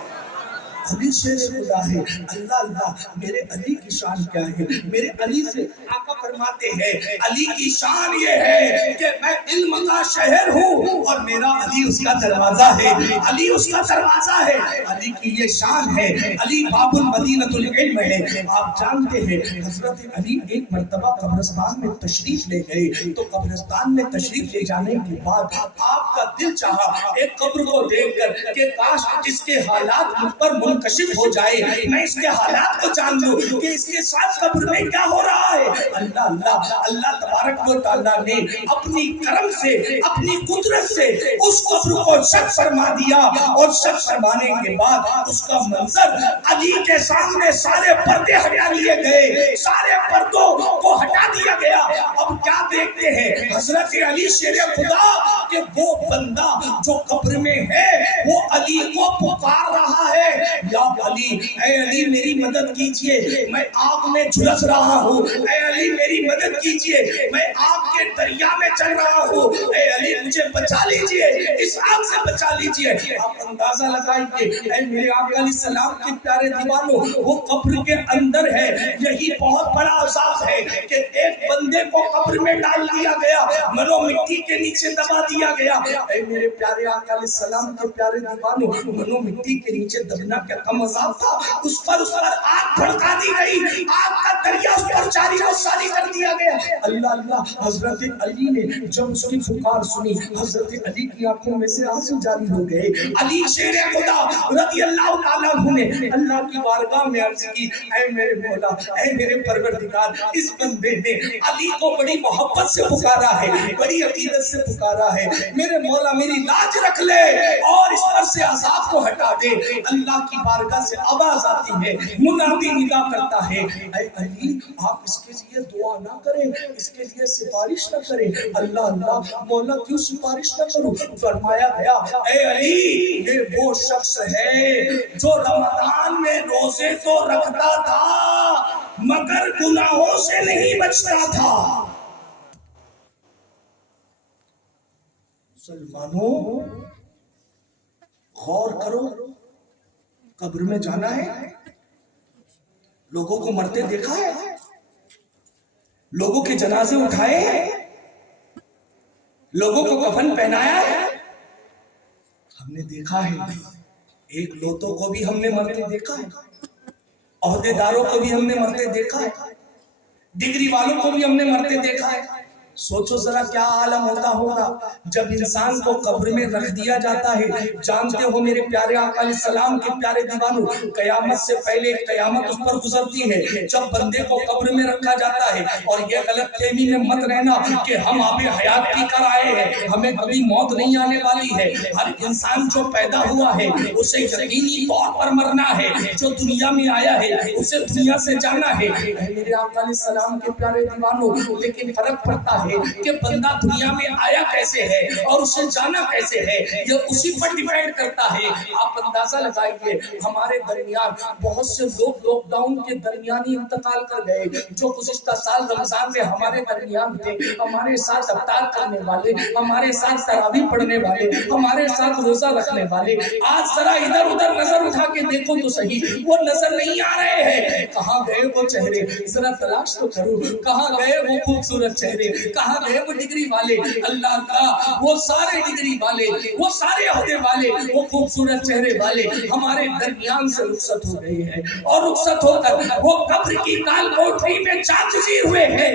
علی شیر خدا ہے۔ اللہ اللہ، میرے علی کی شان کیا ہے؟ میرے علی سے آقا فرماتے ہیں علی کی شان یہ ہے کہ میں علم کا شہر ہوں اور میرا علی اس کا دروازہ ہے، علی اس کا دروازہ ہے۔ علی کی یہ شان ہے، علی باب المدینۃ العلم ہے۔ آپ جانتے ہیں حضرت علی ایک مرتبہ قبرستان میں تشریف لے گئے، تو قبرستان میں تشریف لے جانے کے بعد آپ کا دل چاہا ایک قبر کو دیکھ کر کہ کاش اس کے حالات مجھ پر منکشف ہو جائے، میں اس کے حالات کو جان لوں کہ اس کے ساتھ قبر میں کیا ہو رہا ہے۔ اللہ اللہ اللہ تبارک तबारक व तआला ने अपनी करम से, अपनी कुदरत से उस कब्र को शक फरमा दिया, और शक फरमाने के बाद उसका मंजर अली के सामने सारे पर्दे हटा लिए गए, सारे पर्दों को हटा दिया गया। अब क्या देखते हैं हजरत अली शेर खुदा कि वो बंदा जो कब्र में है वो अली को पुकार रहा है, या अली, ऐ अली मेरी मदद कीजिए, मैं आग में झुलस रहा हूँ, ऐ अली मेरी मदद कीजिए, मैं आग के दरिया में चल रहा हूँ, ऐ अली मुझे बचा लीजिए, इस आग से बचा लीजिए। आप अंदाजा लगाइए ऐ मेरे आका अलैहिस्सलाम के प्यारे दीवानों, वो कब्र के अंदर है। यही बहुत बड़ा अजाब है कि एक बंदे को कब्र में डाल दिया गया, मनो मिट्टी के नीचे दबा दिया गया। ऐ मेरे प्यारे आका अलैहिस्सलाम के प्यारे दीवानों, मनो मिट्टी के नीचे दबना क्या कम अजाब था? उस पर आग भड़का दी गई, आग का दरिया उस पर जारी व सारी कर दिया गया। अल्लाह अल्लाह, हजरत अली ने जब उसकी पुकार सुनी, हजरत अली की आंखों में से आंसू जारी हो गए। अली शेर खुदा रज़ी अल्लाह ताला अन्हु ने अल्लाह की बारगाह में अर्ज की, ऐ मेरे मौला, ऐ मेरे परवरदिगार, इस बंदे ने अली को बड़ी मोहब्बत से पुकारा है, बड़ी अकीदत से पुकारा है, मेरे मौला मेरी लाज रख ले और इस पर से अजाब को हटा दे। अल्लाह की बारगाह से आवाज आती है, मुनादी निदा करता है, ऐ अली आप इसके लिए दुआ ना करें, इसके लिए सिफारिश ना करें। अल्लाह अल्लाह, मौला क्यों सिफारिश ना करूं? फरमाया गया, ऐ अली ये वो शख्स है जो रमजान में रोजे तो रखता था मगर गुनाहों से नहीं बचता था। मुसलमानों गौर करो, कब्र में जाना है, लोगों को मरते देखा है, लोगों के जनाजे उठाए हैं, लोगों को कफन पहनाया है, हमने देखा है। एक लोटों को भी हमने मरते देखा है, ओहदेदारों को भी हमने मरते देखा है, डिग्री वालों को भी हमने मरते देखा है। सोचो जरा क्या आलम होता होगा जब इंसान को कब्र में रख दिया जाता है। जानते हो मेरे प्यारे आका अलैहिस्सलाम के प्यारे दीवानों, कयामत से पहले कयामत उस पर गुजरती है जब बंदे को कब्र में रखा जाता है। और ये गलत फहमी में मत रहना कि हम आबे हयात पी कर आए हैं, हमें कभी मौत नहीं आने वाली है। हर इंसान जो पैदा हुआ है उसे यकीनी तौर पर मरना है, जो दुनिया में आया है उसे दुनिया से जाना है मेरे आका अलैहिस्सलाम के प्यारे दीवानों। लेकिन फर्क पड़ता है कि बंदा दुनिया में आया कैसे है और उसे जाना कैसे है, ये उसी पर डिपेंड करता है। आप अंदाजा लगाइए, हमारे दरमियान बहुत से लोग लॉकडाउन के दरमियान ही इंतकाल कर गए, जो गुज़िश्ता साल रमजान में हमारे दरमियान थे, हमारे साथ अफ्तार करने वाले, हमारे साथ तरावी पढ़ने वाले, हमारे साथ रोजा रखने वाले। आज जरा इधर उधर नजर उठा के देखो तो सही, वो नजर नहीं आ रहे हैं। कहाँ गए वो चेहरे, जरा तलाश तो करो, कहाँ गए वो खूबसूरत चेहरे, कहाँ गए वो डिग्री वाले। अल्लाह अल्लाह, वो सारे डिग्री वाले, वो सारे ओहदे वाले, वो खूबसूरत चेहरे वाले हमारे दरमियान से रुखसत हो गए हैं, और रुखसत होकर वो कब्र की काल कोठरी में जागज़ीर हुए हैं।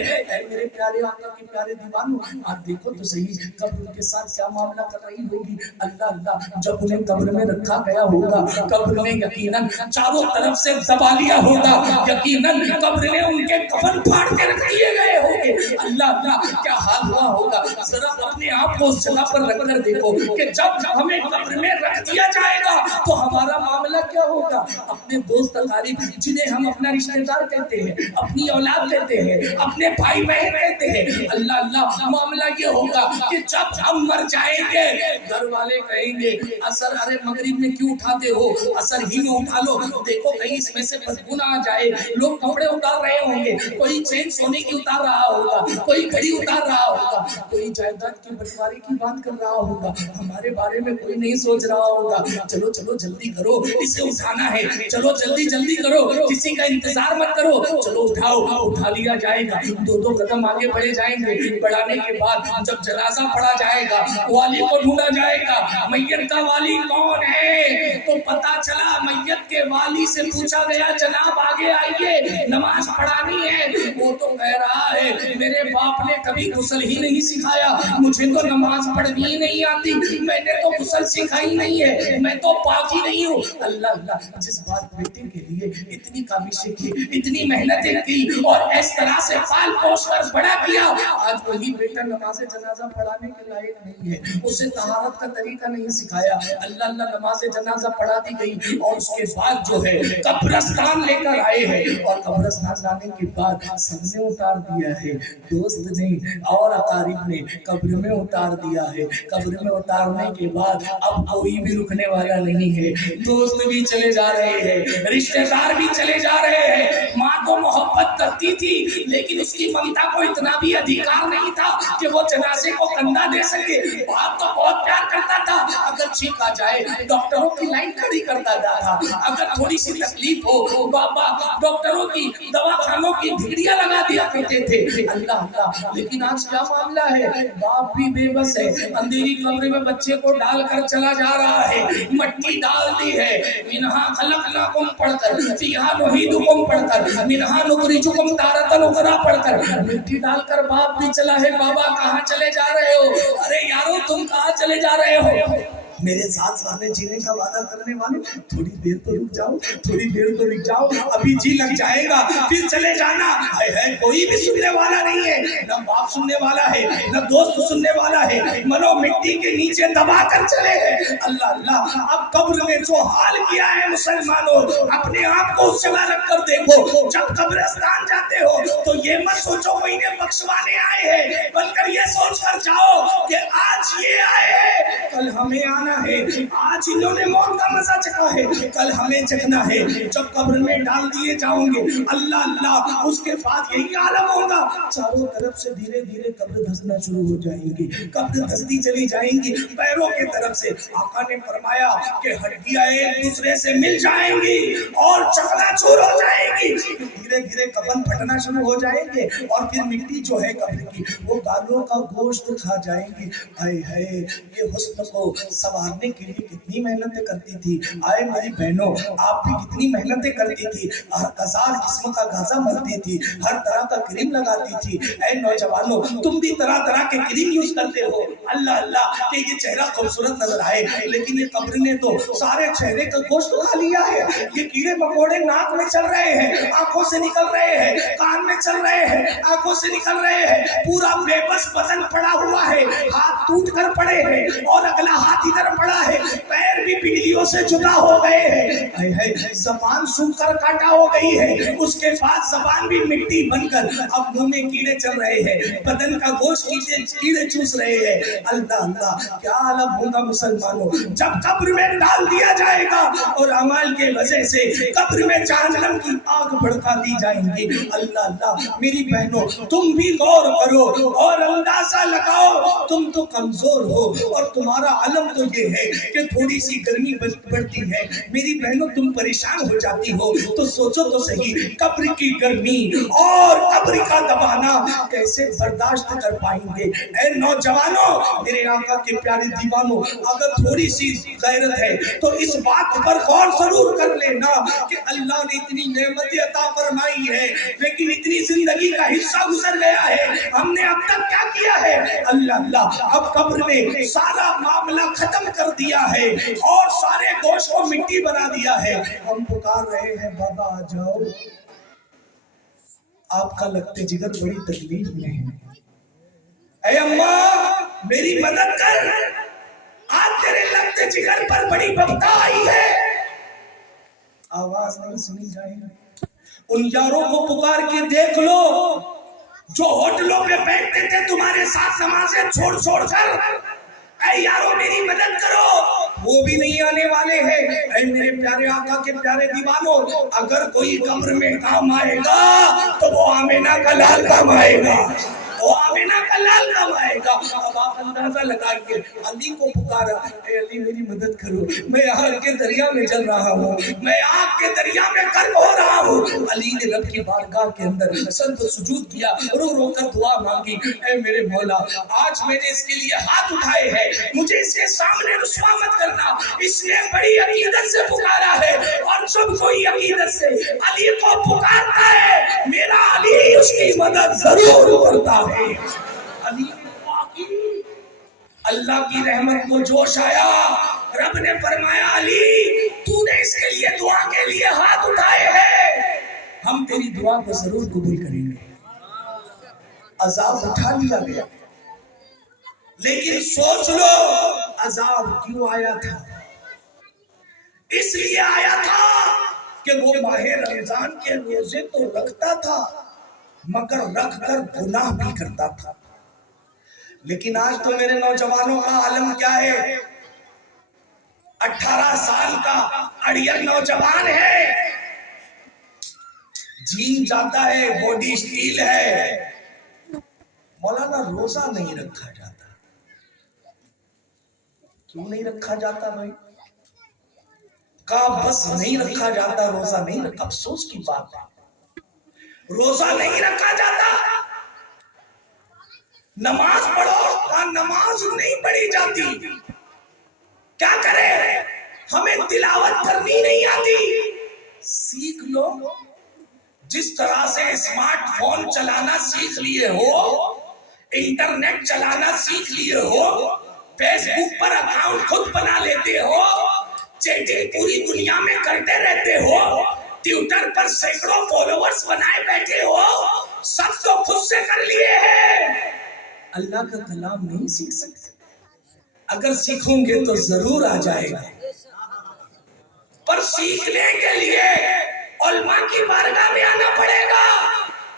मेरे प्यारे आका के प्यारे दीवानों, आप देखो तो सही कब्र के साथ क्या मामला कर रही होगी। अल्लाह अल्लाह, जब उन्हें कब्र में रखा गया होगा, कब्र ने यकीनन चारों तरफ से दबा लिया होगा, यकीनन कब्र ने उनके कफन फाड़ के रख दिए गए होंगे। अल्लाह अल्लाह, क्या हाल हुआ होगा, जरा अपने आप को उस जगह पर रख कर देखो कि जब हमें कब्र में रख दिया जाएगा तो हमारा मामला क्या होगा। अपने दोस्त अकारीब जिन्हें हम अपना रिश्तेदार कहते हैं, अपनी औलाद कहते हैं, अपने भाई बहन कहते हैं, अल्लाह अल्लाह, मामला ये होगा कि जब हम मर जाएंगे घर वाले कहेंगे असर, अरे मगरिब में क्यों उठाते हो, असर ही में उठा लो, देखो कहीं इसमें से बदबू ना आ जाए। लोग कपड़े उतार रहे होंगे, कोई चेन सोने की उतार रहा होगा, कोई घड़ी उतार रहा होगा, कोई जायदाद की बंटवारे की बात कर रहा होगा, हमारे बारे में कोई नहीं सोच रहा होगा। चलो चलो जल्दी करो, इसे उठाना है, चलो जल्दी जल्दी करो, किसी का इंतजार मत करो, चलो उठाओ, उठा लिया जाएगा। दो दो कदम आगे बढ़े जाएंगे, बढ़ाने के बाद जब जनाजा पड़ा जाएगा, वाली को ढूंढा जाएगा, मैयत का वाली कौन है, तो पता चला मैयत के वाली से पूछा गया जनाब आगे आइए, नमाज पढ़ानी है। वो तो कह रहा है मेरे बाप ने کبھی غسل ہی نہیں سکھایا، مجھے تو نماز پڑھنی ہی نہیں آتی، میں نے تو غسل سکھائی نہیں ہے، میں تو پاک ہی نہیں ہوں۔ اللہ اللہ، جس بات بیٹے کے لیے اتنی کاوشیں کی، اتنی محنتیں کی اور اس طرح سے پال پوش کر بڑا کیا، آج وہی بیٹا نماز جنازہ پڑھانے کے لائق نہیں ہے، اسے طہارت کا طریقہ نہیں سکھایا۔ اللہ اللہ، نماز جنازہ پڑھا دی گئی اور اس کے بعد جو ہے قبرستان لے کر آئے ہیں، اور قبرستان لانے کے بعد سب نے اتار دیا ہے، دوست نے اور اقارب نے قبر میں اتار دیا ہے۔ قبر میں اتارنے کے بعد اب کوئی بھی رکنے والا نہیں ہے، دوست بھی چلے جا رہے ہیں، رشتہ دار بھی چلے جا رہے ہیں۔ ماں تو محبت کرتی تھی لیکن اس کی ممتا کو اتنا بھی ادھیکار نہیں تھا کہ وہ جنازے کو کندھا دے سکے۔ باپ تو بہت پیار کرتا تھا، اگر چھینک آ جائے ڈاکٹروں کی لائن کھڑی کر دیتا تھا، اگر تھوڑی سی تکلیف ہو بابا ڈاکٹروں کی دواخانوں کی بھیڑیاں لگا دیا کرتے تھے۔ اللہ اللہ، لیکن آج کیا معاملہ ہے، باپ بھی بے بس ہے، اندھیری کمرے میں بچے کو ڈال کر چلا جا رہا ہے، مٹی ڈال دی ہے، منہا خلقناکم پڑھ کر، فیہا نعیدکم پڑھ کر، منہا نخرجکم تارۃ اخری پڑھ کر، مٹی ڈال کر باپ بھی چلا ہے۔ بابا کہاں چلے جا رہے ہو؟ ارے یارو تم کہاں چلے جا رہے ہو؟ میرے ساتھ سامنے جینے کا وعدہ کرنے والے، تھوڑی دیر تو رک جاؤ، تھوڑی دیر تو رک جاؤ، ابھی جی لگ جائے گا پھر چلے جانا۔ ہے کوئی بھی سننے والا نہیں ہے، نہ باپ سننے والا ہے نہ دوست سننے والا ہے، منو مٹی کے نیچے دبا کر چلے ہیں۔ اللہ اللہ، اب قبر نے جو حال کیا ہے مسلمانوں، اپنے آپ کو اس جگہ رکھ کر دیکھو۔ جب قبرستان جاتے ہو تو یہ مت سوچو وہ انہیں بخشوانے آئے ہیں، بلکہ یہ سوچ کر جاؤ کہ آج یہ آئے ہیں، کل ہمیں آنا ہے، آج انہوں نے موت کا مزہ چکھا ہے، کل ہمیں چکھنا ہے۔ جب قبر میں ڈال دیے جاؤ گے، اللہ اللہ، اس کے بعد یہی عالم ہوگا، چاروں طرف سے دھیرے دھیرے قبر دھسنا شروع ہو جائیں گی، قبر دھستی چلی جائیں گی، پیروں کی طرف سے آقا نے فرمایا کہ ہڈیاں ایک دوسرے سے مل جائیں گی اور چکنا چور ہو جائیں گی، دھیرے دھیرے کفن پھٹنا شروع ہو جائیں گے، اور پھر مٹی جو ہے قبر کی وہ گالوں کا گوشت کھا جائیں گی۔ ہائے ہائے، یہ حسن کو سنوارنے کے لیے کتنی محنتیں کرتی تھی، آئے میری بہنوں آپ بھی کتنی محنتیں کرتی تھی، ہزار قسم کا گازا ملتی تھی، ہر طرح کا کریم لگاتی تھی۔ اے نوجوانوں، تم بھی طرح طرح کے کریم یوز کرتے ہو، اللہ اللہ کہ یہ چہرہ خوبصورت نظر آئے، لیکن یہ قبر نے تو سارے چہرے کا گوشت کھا لیا ہے۔ یہ کیڑے مکوڑے ناک میں چل رہے ہیں، آنکھوں سے نکل رہے ہیں، کان میں چل رہے ہیں، آنکھوں سے نکل رہے ہیں، پورا بے بس بدن پڑا ہوا ہے، ہاتھ ٹوٹ کر پڑے ہیں اور اگلا ہاتھ ادھر پڑا ہے، پیر بھی پنڈلیوں سے جدا ہو گئے ہیں، زبان سن کر کاٹا ہو گئی ہے، اس کے بعد زبان بھی مٹی بن کر اب منہ میں کیڑے چل رہے ہیں، بدن کا گوشت کیڑے چوس رہے ہیں۔ اللہ اللہ، کیا عالم ہوگا مسلمانوں جب قبر میں ڈال دیا جائے گا اور اعمال کے وجہ سے قبر میں جہنم کی آگ بھڑکا دی جائیں گی۔ اللہ اللہ، میری بہنوں تم بھی غور کرو اور اندازہ لگاؤ، تم تو کمزور ہو اور تمہارا علم تو یہ ہے کہ تھوڑی سی گرمی بڑھتی ہے، میری بہنوں تم پریشان ہو جاتی ہو تو سوچو تو صحیح، قبر کی گرمی اور قبر کا دبانا کیسے برداشت کر پائیں گے؟ اے نوجوانوں، میرے آقا کے پیارے دیوانوں، اگر تھوڑی سی غیرت ہے تو اس بات پر غور ضرور کر لینا کہ اللہ نے اتنی نعمتیں عطا فرمائی ہے، لیکن اتنی زندگی کا حصہ گزر گیا ہے، ہم نے اب تک کیا کیا ہے؟ اللہ اللہ، اب قبر نے سارا معاملہ ختم کر دیا ہے اور سارے گوشت کو مٹی بنا دیا ہے، ہم پکار رہے ہیں بابا آ جاؤ، آپ کا لگتے جگر بڑی تکلیف میں ہے، اے اماں میری مدد کر، آج تیرے لگتے جگر پر بڑی ببتا آئی ہے، آواز نہیں سنی جائے، ان یاروں کو پکار کے دیکھ لو جو ہوٹلوں پہ بیٹھتے تھے تمہارے ساتھ نمازیں چھوڑ چھوڑ کر، اے یارو میری مدد کرو، وہ بھی نہیں آنے والے ہیں۔ اے میرے پیارے آقا کے پیارے دیوانوں، اگر کوئی قبر میں کام آئے گا تو وہ آمینہ کا لال کام آئے گا، وہ آمینہ کا لال کام آئے گا۔ اب آپ اندازہ لگائیے، علی کو پکارا، اے علی میری مدد کرو، میں آگ کے دریا میں جل رہا ہوں، میں آگ کے دریا میں غرق ہو رہا ہوں۔ علی نے رب کی بارگاہ کے اندر سر پر سجود کیا، رو رو کر دعا مانگی، اے میرے مولا آج میں نے اس کے لیے ہاتھ اٹھائے ہیں، مجھے اس کے سامنے رسوا مت کرنا، اس نے بڑی عقیدت سے پکارا ہے، اور جب کوئی عقیدت سے علی کو پکارتا ہے میرا علی اس کی مدد ضرور کرتا ہے۔ खलील पाकी। अल्लाह की रहमत को जोश आया, रब ने फरमाया अली तूने इसके लिए दुआ के लिए हाथ उठाए हैं, हम तेरी दुआ को जरूर कबूल करेंगे। अजाब उठा लिया गया, लेकिन सोच लो अजाब क्यों आया था? इसलिए आया था कि वो माहे रमजान के रोजे तो रखता था मगर रख कर गुनाह भी करता था। लेकिन आज तो मेरे नौजवानों का आलम क्या है? 18 साल का अड़ियल नौजवान है, जीन जाता है, बॉडी स्टील है, मौलाना रोजा नहीं रखा जाता। क्यों नहीं रखा जाता भाई? का बस नहीं रखा जाता, रोजा नहीं रखा। अफसोस की बात है, रोजा नहीं रखा जाता। नमाज पढ़ो, का नमाज नहीं पढ़ी जाती। क्या करें, हमें तिलावत करनी नहीं आती। सीख लो, जिस तरह से स्मार्टफोन चलाना सीख लिए हो, इंटरनेट चलाना सीख लिए हो, फेसबुक पर अकाउंट खुद बना लेते हो, चैटिंग पूरी दुनिया में करते रहते हो, ट्विटर पर सैकड़ों फॉलोअर्स बनाए बैठे हो, सब तो खुद से कर लिए हैं। अल्लाह का कलाम नहीं सीख सकते? अगर सीखोगे तो जरूर आ जाएगा, पर सीखने के लिए उलमा की बारगाह में आना पड़ेगा।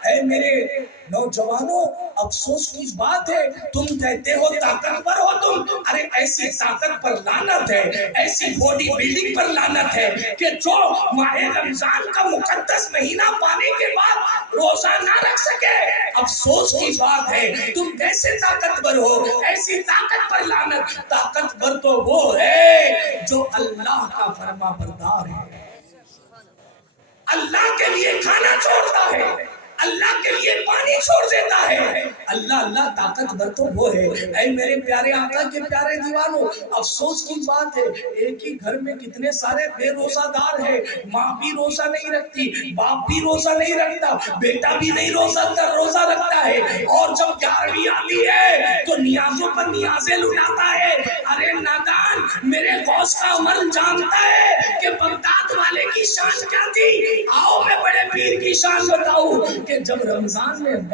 ऐ मेरे नौजवानों, अफसोस की बात है, तुम कहते हो ताकतवर हो तुम, अरे ऐसी ताकत पर लानत है, ऐसी बॉडी बिल्डिंग पर लानत है कि जो माहे रमजान का मुकद्दस महीना पाने के बाद रोजा ना रख सके। अफसोस की बात है, तुम कैसे ताकतवर हो, ऐसी ताकत पर लानत। ताकतवर तो वो है जो अल्लाह का फरमा बरदार है, अल्लाह के लिए खाना छोड़ता है, अल्लाह के लिए पानी छोड़ देता है। अल्लाह अल्लाह ताकतवर तो वो है। ऐ मेरे प्यारे आका के प्यारे दीवानों, अफसोस की बात है, एक ही घर में कितने सारे बेरोजादार हैं। माँ भी रोजा नहीं रखती, बाप भी रोजा नहीं रखता, बेटा भी नहीं रोजा रखता है, और जब 11वीं आती है तो नियाजों पर नियाजे लुटाता है। अरे नादान, मेरे गौस का अमल जानता है कि बगदाद वाले की शान क्या थी। आओ मैं बड़े पीर की शान बताऊं कि जब रमजान में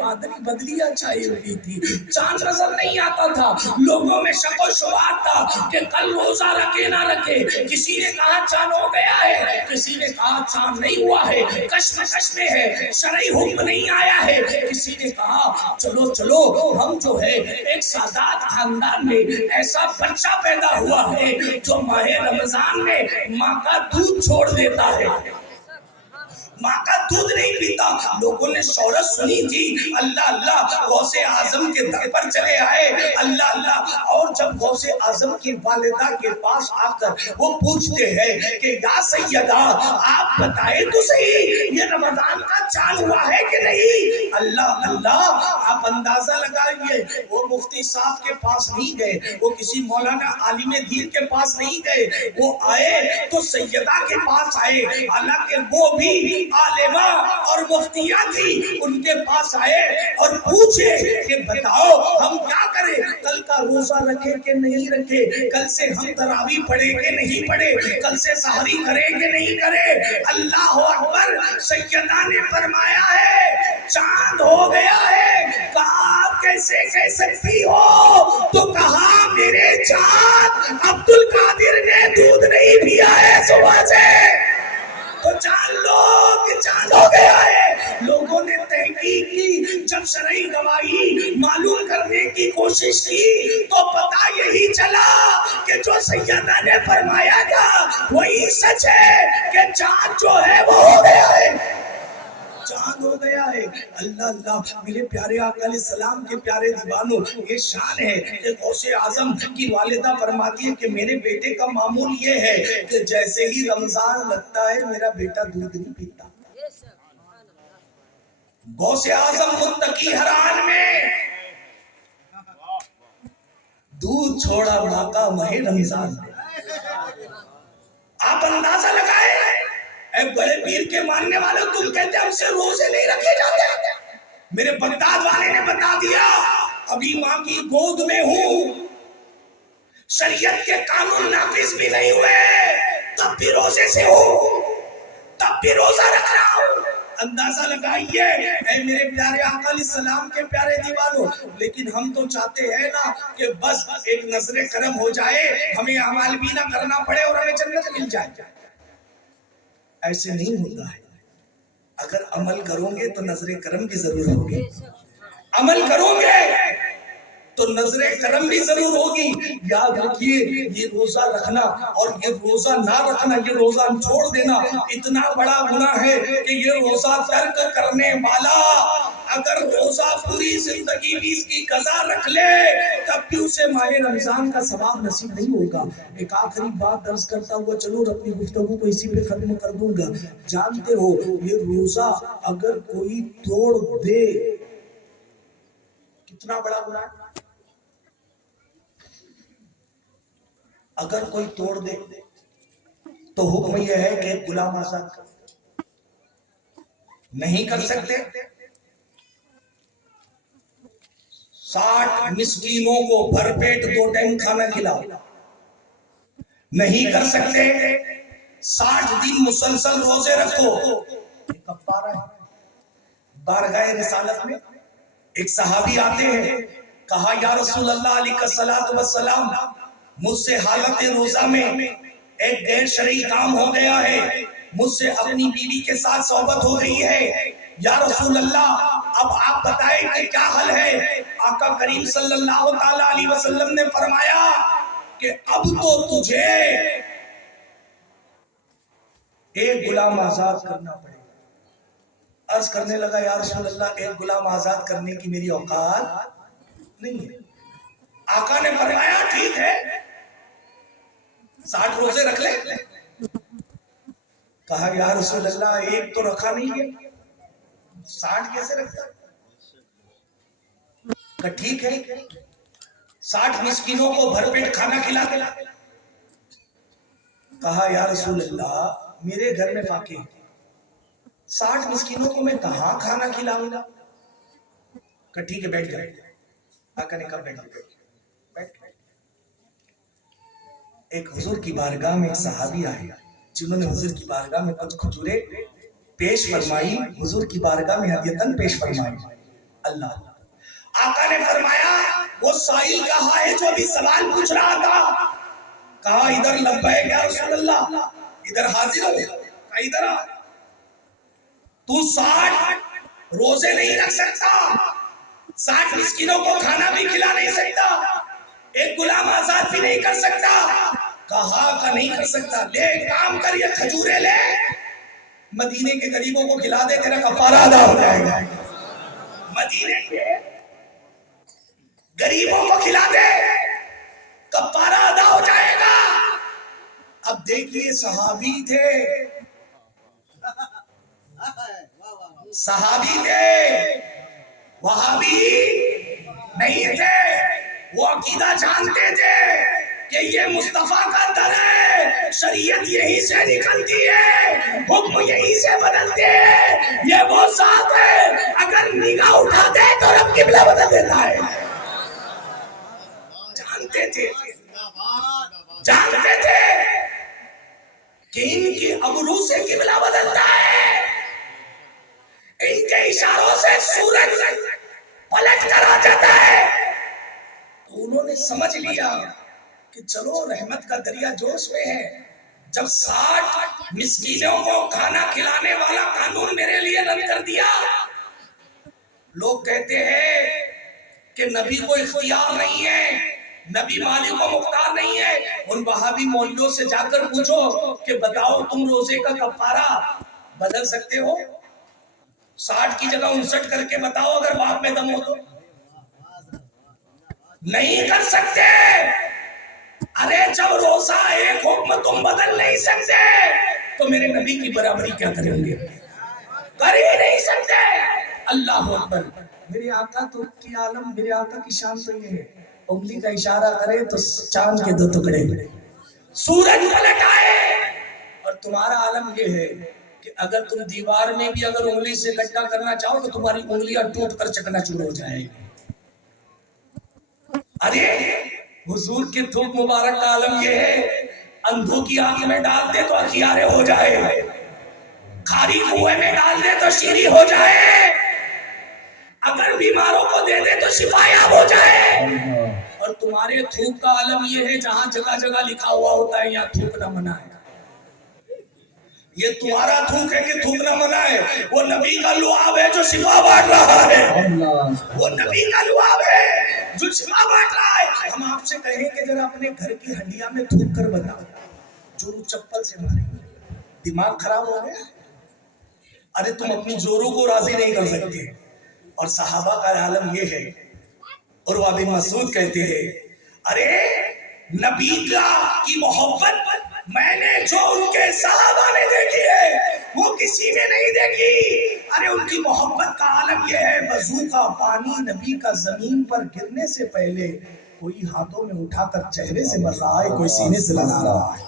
बदलियां छाई हुई थी, चांद नजर नहीं आता था, लोगों में शक शुबात था कि कल रोजा रखे ना रखे। किसी ने कहा चांद हो गया है, किसी ने कहा चांद नहीं हुआ है, कश्मकश में है, शरई हुक्म नहीं आया है। किसी ने कहा चलो चलो, हम जो है एक सादात खानदान में ऐसा बच्चा पैदा हुआ है जो माहे रमजान में माँ का दूध छोड़ देता है, माँ का दूध नहीं पीता। लोगों ने शोहरत सुनी थी, अल्लाह अल्लाह गौसे आजम के दर पर चले आए, अल्लाह अल्लाह। और जब गौसे आजम की वालिदा के पास आकर वो पूछते हैं कि या सैयदा, आप बताए तो सही, ये रमजान का चांद हुआ है कि नहीं? अल्लाह अल्लाह, आप अंदाजा लगाइए, वो मुफ्ती साहब के पास नहीं गए, वो किसी मौलाना आलिम दीन के पास नहीं गए, वो आए तो सैयदा के पास आए। हालांकि वो भी आलिमा और मुफ्तिया थी, उनके पास आए और पूछे कि बताओ हम क्या करें, कल का रोजा रखे कि नहीं रखे, कल से हम तरावी पढ़े कि नहीं पढ़े, कल से सहरी करे कि नहीं करे। अल्लाह अकबर, सैयदा ने फरमाया है चांद हो गया है। कहा कैसे कह सकती हो? तो कहा मेरे चांद अब्दुल कादिर ने दूध नहीं पिया है सुबह से, तो जान लो कि चांद हो गया है। लोगों ने तहकीक की, जब शरई गवाही मालूम करने की कोशिश की तो पता यही चला कि जो सैयदा ने फरमाया था वही सच है कि चांद जो है वो हो गया है, चांद हो गया है। अल्लाह अल्लाह, मेरे प्यारे आका अलैहिस्सलाम के प्यारे दीवानों, ये शान है कि गौसे आजम की वालिदा फरमाती है कि मेरे बेटे का मामूल ये है कि जैसे ही रमजान लगता है मेरा बेटा दूध नहीं पीता। गौसे आजम मुत्तकी हरान में दूध छोड़ा माका महे रमजान में। आप अंदाजा लगाए, बड़े पीर के मानने वाले तुम कहते हमसे रोजे नहीं रखे जाते। मेरे बगदाद वाले ने बता दिया अभी माँ की गोद में हूँ, शरीयत के कानून नाफिज भी नहीं हुए, तब भी रोजे से हूँ, तब भी रोजा रख रहा हूँ। अंदाजा लगाइए ऐ मेरे प्यारे आका सलाम के प्यारे दीवानों। लेकिन हम तो चाहते हैं ना कि बस एक नजरे करम हो जाए, हमें अमाल भी ना करना पड़े और हमें जन्नत मिल जाए। ऐसे नहीं होता है। अगर अमल करोगे तो नजरे करम भी जरूर होगी, अमल करोगे तो नजरे करम भी जरूर होगी। याद रखिए, ये रोजा रखना और ये रोजा ना रखना, ये रोजा छोड़ देना इतना बड़ा गुनाह है कि ये रोजा तर्क करने वाला अगर रोजा पूरी जिंदगी भी इसकी कज़ा रख ले तब भी उसे माह रमजान का सवाब नसीब नहीं होगा। एक आखिरी बात दर्ज करता हुआ चलो अपनी गुफ्तगू को इसी पे खत्म कर दूंगा। जानते हो ये रोजा अगर कोई तोड़ दे कितना बड़ा गुनाह। अगर कोई तोड़ दे तो हुक्म यह है कि गुलाम आजाद नहीं कर सकते। 60 मिस्कीनों को भरपेट 2 टाइम खाना खिलाओ, नहीं कर सकते। 60 दिन मुसलसल रोजे रखो, कफ्फारा है। बारगाह रिसालत में एक सहाबी आते हैं, कहा या रसूल अल्लाह अलैहिस्सलातु वस्सलाम, मुझसे हालत रोजा में एक गैर शरई काम हो गया है, मुझसे अपनी बीवी के साथ सोबत हो गई है। या रसूल अल्लाह अब आप बताएं कि क्या हल है। आका करीम सल्लल्लाहु ताला अलैहि वसल्लम ने फरमाया कि अब तो तुझे एक गुलाम आजाद करना पड़ेगा। अर्ज करने लगा या रसूल अल्लाह एक गुलाम आजाद करने की मेरी औकात नहीं है। आका ने फरमाया ठीक है 60 रोजे रख ले। कहा या रसूल अल्लाह एक तो रखा नहीं है, 60 कैसे रखता। ठीक है 60 मिस्कीनों को भरपेट खाना खिला के ला। कहा या रसूल अल्लाह मेरे घर में फाके 60 मिस्कीनों को मैं कहाँ खाना खिलाऊंगा। ठीक है बैठ जाए। आका ने कब बैठ गए। एक हुजूर की बारगाह में एक सहाबी आए जिन्होंने हुजूर की बारगाह में कुछ खजूरें पेश फरमाई, हुजूर की बारगाह में हदियतन पेश फरमाई। अल्लाह आका ने फरमाया वो साइल कहाँ है जो अभी सवाल पूछ रहा था। कहा इधर लब्बैक या रसूल अल्लाह, इधर हाजिर हो, इधर आ। तू 60 रोजे नहीं रख सकता, 60 मिस्कीनों को खाना भी खिला नहीं सकता, एक गुलाम आजाद भी नहीं कर सकता। कहा का नहीं कर सकता, ले काम कर ये खजूरे ले, मदीने के गरीबों को खिला दे, तेरा कफारा अदा हो जाएगा। मदीने के गरीबों को खिला दे, कफारा अदा हो जाएगा। अब देखिए सहाबी थे, सहाबी थे, वहाबी नहीं थे। वो अकीदा जानते थे कि ये मुस्तफा का दर है, शरीयत यहीं से निकलती है, हुक्म यहीं से बनते हैं। ये वो साथ है अगर निगाह उठा दे तो रब किबला बदल देता है। जानते थे कि इनकी अबरू से किबला बदलता है, इनके इशारों से सूरज पलट कर आ जाता है। तो उन्होंने समझ लिया कि चलो रहमत का दरिया जोश में है। जब 60 मिस्कीनों को खाना खिलाने वाला कानून मेरे लिए रद्द कर दिया, लोग कहते हैं कि नबी को इख्तियार नहीं है, नबी मालिक को मुख्तार नहीं है। उन वहाबी मौलवियों से जाकर पूछो कि बताओ तुम रोजे का कफारा बदल सकते हो? 60 की जगह 59 करके बताओ अगर बाप में दम हो तो। नहीं कर सकते। अरे जब रोजा एक हुक्म तुम बदल नहीं सकते तो मेरे नबी की बराबरी क्या करेंगे? कर ही नहीं सकते। अल्लाह अकबर। मेरे आका तो की आलम, मेरे आका की शान तो ये है, उंगली का इशारा करे तो चांद के 2 टुकड़े, सूरज पलट आए। और तुम्हारा आलम ये है कि अगर तुम दीवार में भी अगर उंगली से गड्ढा करना चाहो तो तुम्हारी उंगलियां टूट कर चकनाचूर हो जाएगी। अरे हुजूर के थूक मुबारक का आलम ये है, अंधों की आंख में डाल दे तो अखियारे हो जाए, खारी कुएं में डाल दे तो शीरी हो जाए, अगर बीमारों को दे दे तो शिफायाब हो जाए। और तुम्हारे थूक का आलम ये है, जहां जगह जगह लिखा हुआ होता है यहाँ थूकना मना है, ये तुम्हारा थूक है कि थूकना मना है। वो नबी का लुआब है जो शिफा बांट रहा है, वो नबी का लुआब है जो शिफा बांट रहा है। हम आपसे कहें कि जरा अपने घर की हंडिया में थूक कर बताओ, जोरू चप्पल से मारेंगे, दिमाग खराब हो गया। अरे तुम अपनी जोरू को राजी नहीं कर सकते। और सहाबा का आलम ये है, उर्वा बिन मसूद कहते हैं, अरे नबी की मोहब्बत मैंने जो उनके सहाबा ने देखी है वो किसी में नहीं देखी। अरे उनकी मोहब्बत का आलम यह है, वजू का पानी नबी का जमीन पर गिरने से पहले कोई हाथों में उठाकर चेहरे से मर रहा है, कोई सीने से लगा रहा है।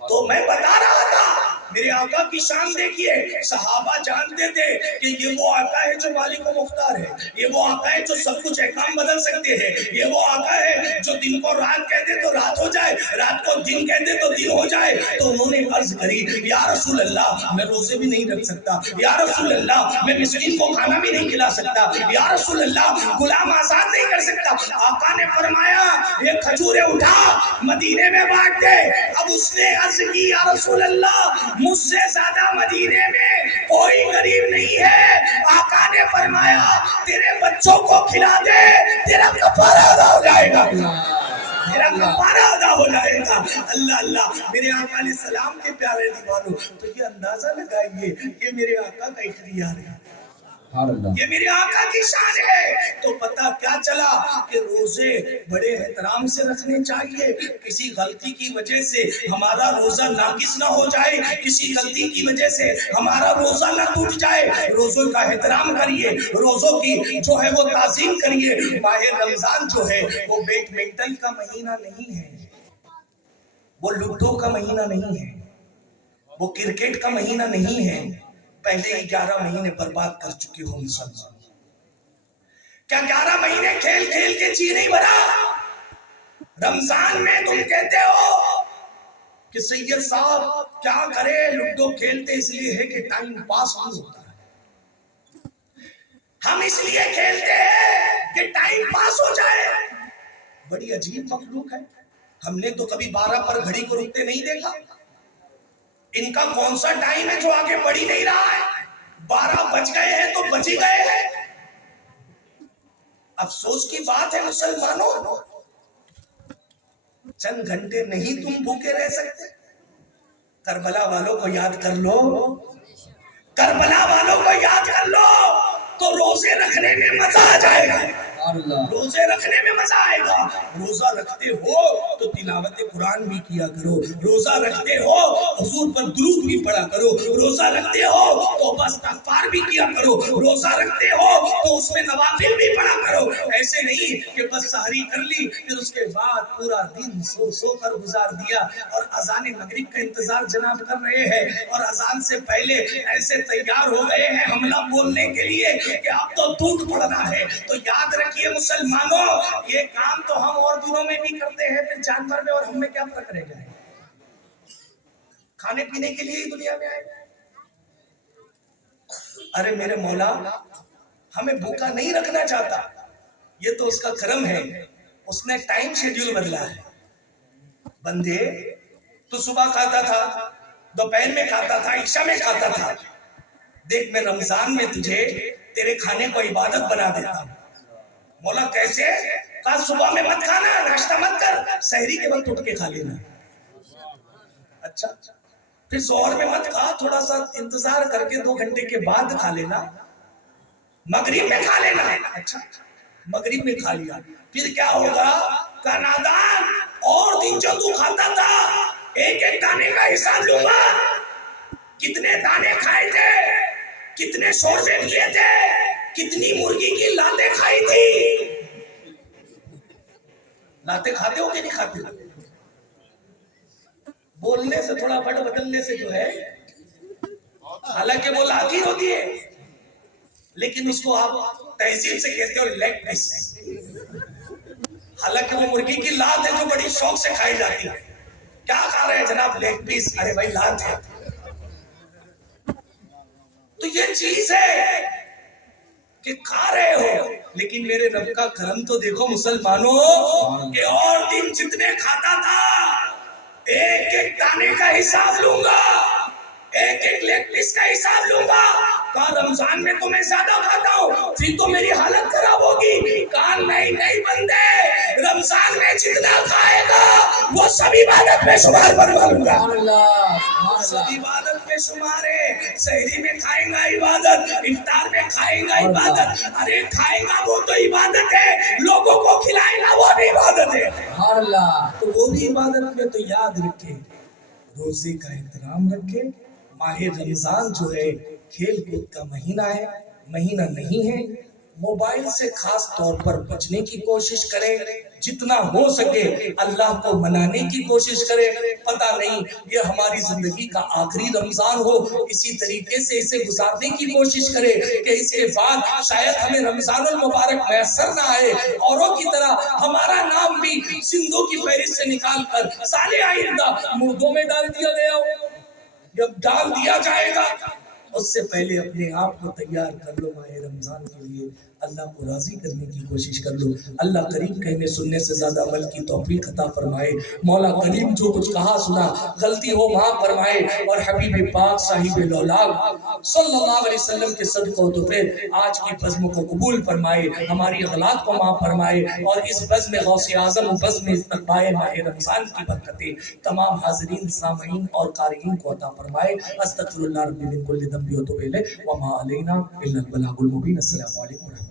तो मैं बता रहा था, मेरे आका की शान देखिए, सहाबा जानते थे कि ये वो आका है जो मालिक व मुख्तार है, ये वो आका है जो सब कुछ अहकाम बदल सकते हैं, ये वो आका है जो दिन को रात कह दे तो रात हो जाए, रात को दिन कह दे तो दिन हो जाए। तो उन्होंने अर्ज करी, या रसूल अल्लाह मैं रोजे भी नहीं रख सकता, या रसूल अल्लाह मैं मिस्कीन को खाना भी नहीं खिला सकता, या रसूल अल्लाह गुलाम आजाद नहीं कर सकता। आका ने फरमाया, ये खजूरें उठा मदीने में बांट दे। अब उसने अर्ज की, या रसूल अल्लाह मुझसे ज्यादा मदीने में कोई गरीब नहीं है। आका ने फरमाया, तेरे बच्चों को खिला दे, तेरा कफारा अदा हो जाएगा, तेरा कफारा अदा हो जाएगा। अल्लाह अल्लाह, मेरे आका अलैहि सलाम के प्यारे दीवानों, तो ये अंदाजा लगाइए, ये मेरे आका का इख्तियार है, ये मेरे आका की शान है। तो पता क्या चला कि रोजे बड़े एहतराम से रखने चाहिए, किसी गलती की वजह से हमारा रोजा नाकिस ना हो जाए, किसी गलती की वजह से हमारा रोजा ना टूट जाए। रोजों का एहतराम करिए, रोजों की जो है वो ताज़ीम करिए। माह रमजान जो है वो बैडमिंटन का महीना नहीं है, वो लूडो का महीना नहीं है, वो क्रिकेट का महीना नहीं है। पहले 11 महीने बर्बाद कर चुके हो मुसलमान। क्या 11 महीने खेल खेल के जी नहीं भरा? रमजान में तुम कहते हो कि सैयद साहब क्या करे, लूडो खेलते इसलिए है कि टाइम पास नहीं होता है। हम इसलिए खेलते हैं कि टाइम पास हो जाए। बड़ी अजीब मखलूक है, हमने तो कभी 12 पर घड़ी को रुकते नहीं देखा। इनका कौन सा टाइम है जो आगे बढ़ ही नहीं रहा है? 12 बज गए हैं तो बज ही गए हैं। अफसोस की बात है मुसलमानों, चंद घंटे नहीं तुम भूखे रह सकते। करबला वालों को याद कर लो, करबला वालों को याद कर लो, तो रोजे रखने में मजा आ जाएगा, रोजे रखने में मजा आएगा। रोजा रखते हो तो तिलावत कुरान भी किया करो, रोजा रखते हो हुजूर पर दुरूद भी पढ़ा करो, रोजा रखते हो तो बस इस्तग़फ़ार भी किया करो, रोजा रखते हो तो उसमें नवाफिल भी पढ़ा करो। ऐसे नहीं कि बस सहरी कर ली फिर उसके बाद पूरा दिन सो सो कर गुजार दिया और अजान मगरिब का इंतजार जनाब कर रहे हैं और अजान से पहले ऐसे तैयार हो गए हैं हमला बोलने के लिए कि अब तो टूट पड़ना है। तो याद रखिए मुसलमानों, ये काम तो हम और दिनों में भी करते हैं, फिर जानवर में और हम में क्या फर्क रह जाए? खाने पीने के लिए ही दुनिया में आए। अरे मेरे मौला हमें भूखा नहीं रखना चाहता, ये तो उसका करम है, उसने टाइम शेड्यूल बदला है। बंदे तू सुबह खाता था, दोपहर में खाता था, इशा में खाता था, देख मैं रमजान में तुझे तेरे खाने को इबादत बना देता हूं। मौला कैसे? कहा सुबह में मत खाना, नाश्ता मत कर, सहरी के वक्त उठ के खा लेना। अच्छा, फिर जोहर में मत खा, थोड़ा सा इंतजार करके 2 घंटे के बाद खा लेना, मगरिब में खा लेना। अच्छा, मगरिब में खा लिया, फिर क्या होगा? का नादान, और दिन जो तू खाता था एक एक दाने का हिसाब लूंगा, कितने दाने खाए थे, कितने शोरबे किए थे, कितनी मुर्गी की लातें खाई थी। लातें खाते हो कि नहीं खाते? बोलने से थोड़ा बड़ बदलने से जो है, हालांकि वो लाती होती है लेकिन उसको आप तहजीब से कहते हो लेग पीस। हालांकि वो मुर्गी की लात है जो बड़ी शौक से खाई जाती है। क्या खा रहे हैं जनाब? Leg piece. अरे भाई लात है। तो ये चीज है कि खा रहे हो, लेकिन मेरे रब का करम तो देखो मुसलमानों कि और दिन जितने खाता था एक एक दाने का हिसाब लूंगा, एक एक लेग पीस का हिसाब लूंगा। कहा रमजान में तो मैं ज्यादा खाता हूँ, फिर तो मेरी हालत खराब होगी। कहा नहीं नहीं बंदे, रमजान में जितना खाएगा वो सब इबादत में शुमार बनवा लूंगा। सब इबादत में शुमार है। सहरी में खाएगा इबादत, इफ्तार में खाएगा इबादत। अरे खाएगा वो तो इबादत है, लोगों को खिलाएगा वो भी इबादत है। तो वो भी इबादत में। तो याद रखे, रोजे का एहतराम रखे। माह रमजान जो है खेल कूद का महीना है, महीना नहीं है। मोबाइल से खास तौर पर बचने की कोशिश करें, जितना हो सके अल्लाह को मनाने की कोशिश करें। पता नहीं ये हमारी जिंदगी का आखिरी रमजान हो, इसी तरीके से इसे गुजारने की कोशिश करें कि इसके बाद शायद हमें रमजानुल मुबारक मैसर ना आए, औरों की तरह हमारा नाम भी सिंधु की फहरिस्त से निकाल कर साले आइंदा मुर्दों में डाल दिया गया हो। जब डाल दिया जाएगा उससे पहले अपने आप को तैयार कर लो माह रमजान के लिए। अल्लाह को राजी करने की कोशिश कर लो। अल्लाह करीम कहने सुनने से ज्यादा अमल की तौफीक अता फरमाए। मौला करीम जो कुछ कहा सुना गलती हो माफ फरमाए, और हबीब पाक साहिब लौलाक सल्लल्लाहु अलैहि वसल्लम के सदक़े तो फिर आज की बज़्म को कबूल फरमाए, हमारी गलत को माफ फरमाए, और इस बज़्म गौसे आज़म बज़्म इस्तक़बाल माह रमजान की बरकतें तमाम हाज़रीन सामईन और क़ारिईन को अता फरमाए। अस्तग़फिरुल्लाह रब्बी मिन कुल्लि ज़ंबि व अतूबु इलैह व मा अलैना इल्लल बलागुल मुबीन। अस्सलामु अलैकुम।